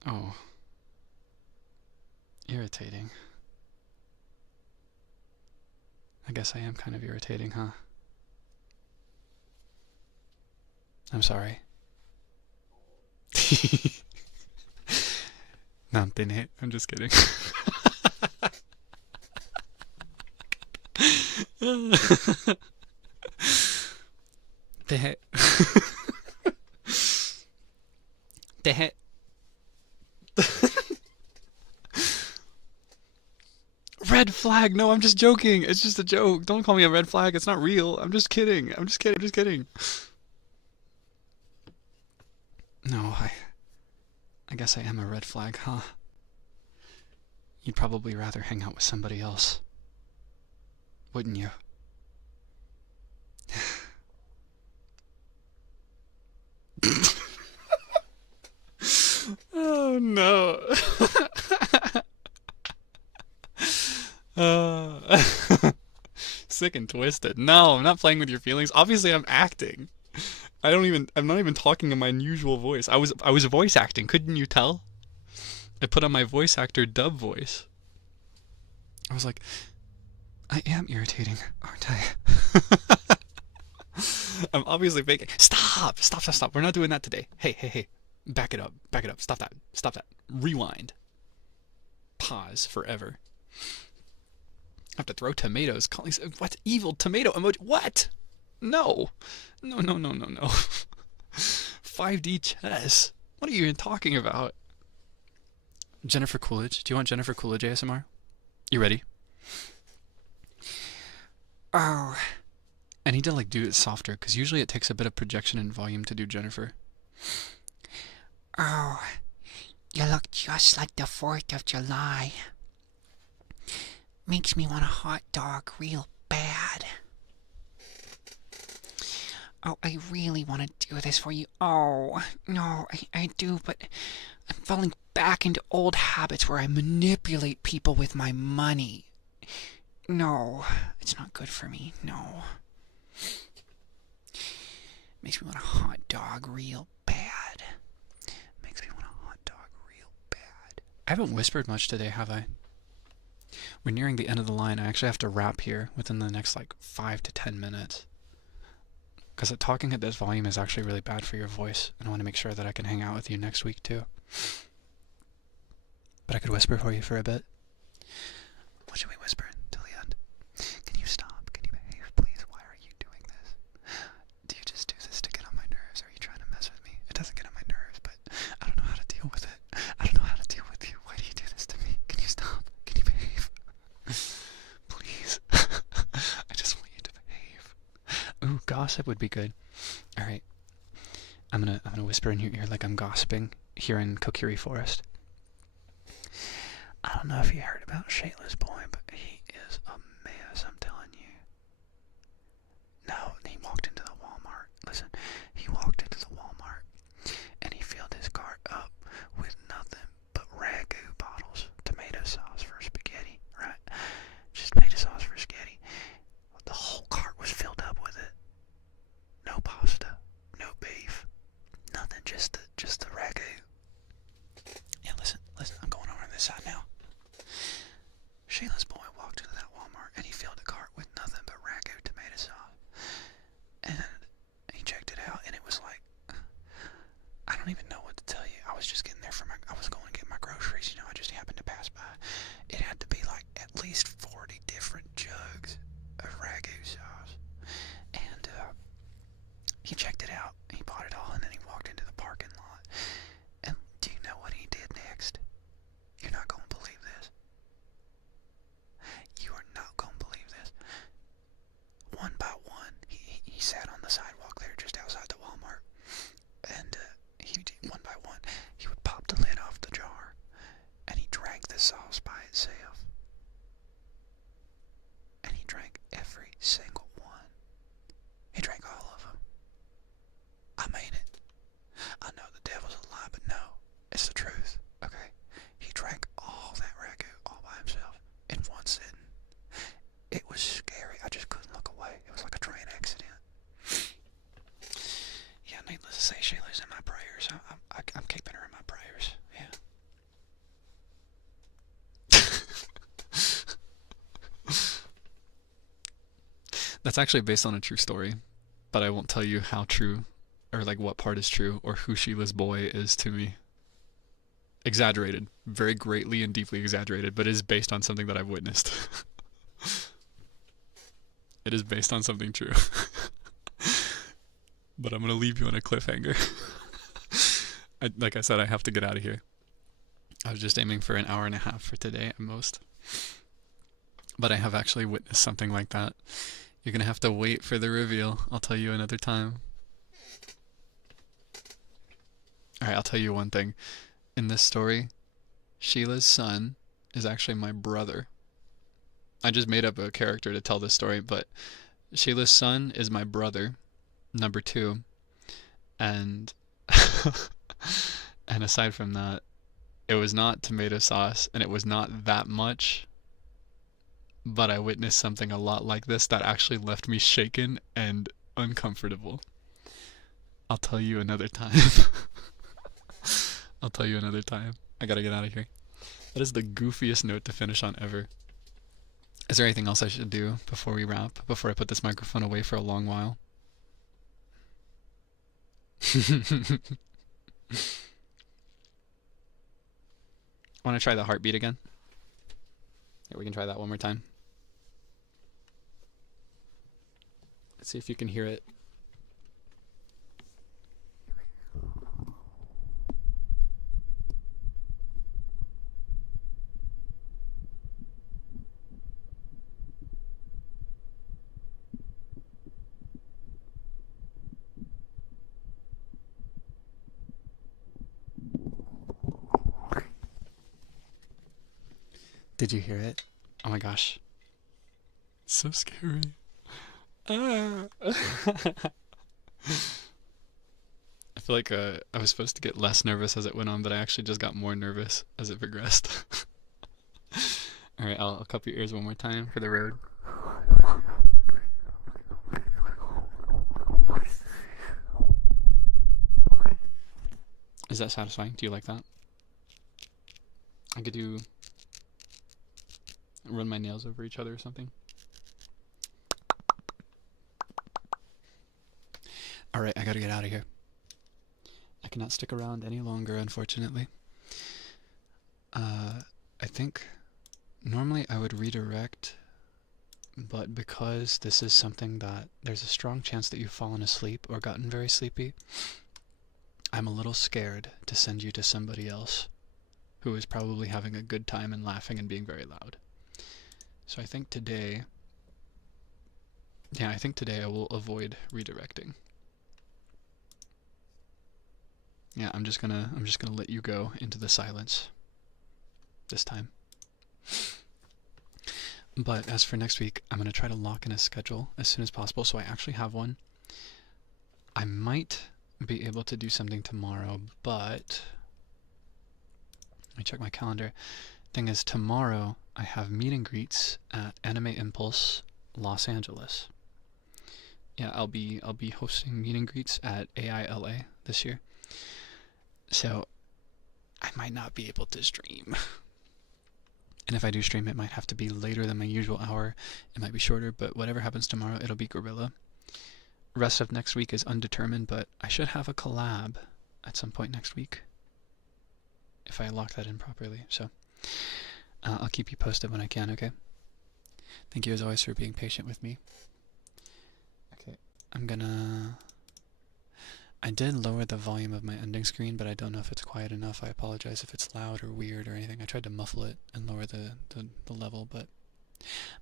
Oh. Irritating. I guess I am kind of irritating, huh? I'm sorry. Nothing hit. I'm just kidding. Hit. Hit. Red flag. No, I'm just joking. It's just a joke. Don't call me a red flag. It's not real. I'm just kidding. I'm just kidding. I'm just kidding. No, I guess I am a red flag, huh? You'd probably rather hang out with somebody else, wouldn't you? Oh no. Sick and twisted. No, I'm not playing with your feelings. Obviously, I'm acting. I'm not even talking in my usual voice. I was voice acting. Couldn't you tell? I put on my voice actor dub voice. I was like, I am irritating, aren't I? I'm obviously faking. Stop! Stop, stop, stop. We're not doing that today. Hey, hey, hey. Back it up. Back it up. Stop that. Stop that. Rewind. Pause forever. I have to throw tomatoes. What? Evil tomato emoji? What? No. No, no, no, no, no. 5D chess. What are you even talking about? Jennifer Coolidge. Do you want Jennifer Coolidge ASMR? You ready? Oh. I need to like do it softer because usually it takes a bit of projection and volume to do Jennifer. Oh, you look just like the 4th of July. Makes me want a hot dog real bad. Oh, I really want to do this for you. Oh, no, I do, but I'm falling back into old habits where I manipulate people with my money. No, it's not good for me, no. Makes me want a hot dog real bad. Makes me want a hot dog real bad. I haven't whispered much today, have I? We're nearing the end of the line. I actually have to wrap here within the next like 5 to 10 minutes. Because talking at this volume is actually really bad for your voice, and I want to make sure that I can hang out with you next week too. But I could whisper for you for a bit. What should we whisper until the end? Can you stop? Can you behave, please? Why are you doing this? Do you just do this to get on my nerves? Are you trying to mess with me? It doesn't get on my nerves, but I don't know how to deal with it. I don't know how to deal with you. Why do you do this to me? Can you stop? Can you behave? Please. I just want you to behave. Ooh, gossip would be good. Alright. I'm gonna whisper in your ear like I'm gossiping here in Kokiri Forest. I don't know if you heard about Shayla's boy, but he is a mess, I'm telling you. No, he walked into the Walmart. Listen, he walked into the Walmart and he filled his cart up with nothing but ragu bottles, tomato sauce for spaghetti, right? Just tomato sauce for spaghetti. The whole cart was filled up with it. No pasta, no beef, nothing, just the ragu. Yeah, listen, I'm going over on this side now. Shayla's boy walked into that Walmart and he filled the cart with nothing but ragu tomato sauce. And he checked it out and it was like, I don't even know what to tell you. I was just getting there I was going to get my groceries, I just happened to pass by. It had to be like at least 40 different jugs of ragu sauce. And he checked it out, he bought it all, and then he walked into the parking lot. And do you know what he did next? You're not going to believe this. You are not going to believe this. One by one, he sat on the sidewalk there just outside the Walmart. And one by one, he would pop the lid off the jar. And he drank the sauce by itself. And he drank every single one. He drank all of them. I mean it. I know the devil's a lie, but no, it's the truth, okay? He drank all that ragu all by himself in one sitting. It was scary. I just couldn't look away. It was like a train accident. Yeah, needless to say, Shayla's in my prayers. I'm keeping her in my prayers, yeah. That's actually based on a true story, but I won't tell you how true or like what part is true, or who Sheila's boy is to me. Exaggerated, very greatly and deeply exaggerated, but is based on something that I've witnessed. It is based on something true. But I'm gonna leave you on a cliffhanger. Like I said, I have to get out of here. I was just aiming for an hour and a half for today at most. But I have actually witnessed something like that. You're gonna have to wait for the reveal. I'll tell you another time. Alright, I'll tell you one thing. In this story, Sheila's son is actually my brother. I just made up a character to tell this story, but Sheila's son is my brother, number 2. And and aside from that, it was not tomato sauce, and it was not that much, but I witnessed something a lot like this that actually left me shaken and uncomfortable. I'll tell you another time. I'll tell you another time. I gotta get out of here. That is the goofiest note to finish on ever. Is there anything else I should do before we wrap? Before I put this microphone away for a long while? Want to try the heartbeat again? Yeah, we can try that one more time. Let's see if you can hear it. Did you hear it? Oh my gosh. So scary. Ah. I feel like I was supposed to get less nervous as it went on, but I actually just got more nervous as it progressed. Alright, I'll cup your ears one more time for the road. Is that satisfying? Do you like that? I could do... run my nails over each other or something. Alright, I gotta get out of here. I cannot stick around any longer, unfortunately. I think normally I would redirect, but because this is something that there's a strong chance that you've fallen asleep or gotten very sleepy, I'm a little scared to send you to somebody else who is probably having a good time and laughing and being very loud. So I think today I will avoid redirecting. Yeah, I'm just gonna let you go into the silence this time. But as for next week, I'm gonna try to lock in a schedule as soon as possible, so I actually have one. I might be able to do something tomorrow, but let me check my calendar. Thing is, tomorrow I have meet and greets at Anime Impulse Los Angeles. Yeah, I'll be hosting meet and greets at AILA this year. So I might not be able to stream. And if I do stream, it might have to be later than my usual hour. It might be shorter, but whatever happens tomorrow, it'll be Gorilla. Rest of next week is undetermined, but I should have a collab at some point next week if I lock that in properly. So I'll keep you posted when I can, okay? Thank you as always for being patient with me. Okay, I did lower the volume of my ending screen, but I don't know if it's quiet enough. I apologize if it's loud or weird or anything. I tried to muffle it and lower the level, but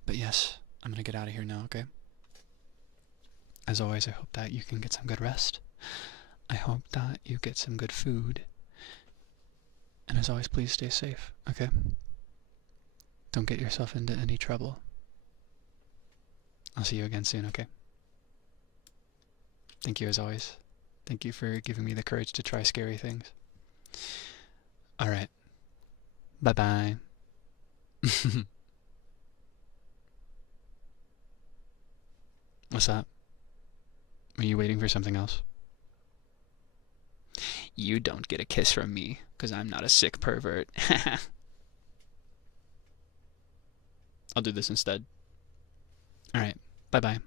yes, I'm gonna get out of here now, okay? As always, I hope that you can get some good rest. I hope that you get some good food. And as always, please stay safe, okay? Don't get yourself into any trouble. I'll see you again soon, okay? Thank you as always. Thank you for giving me the courage to try scary things. Alright. Bye-bye. What's that? Are you waiting for something else? You don't get a kiss from me, because I'm not a sick pervert. I'll do this instead. Alright, bye-bye.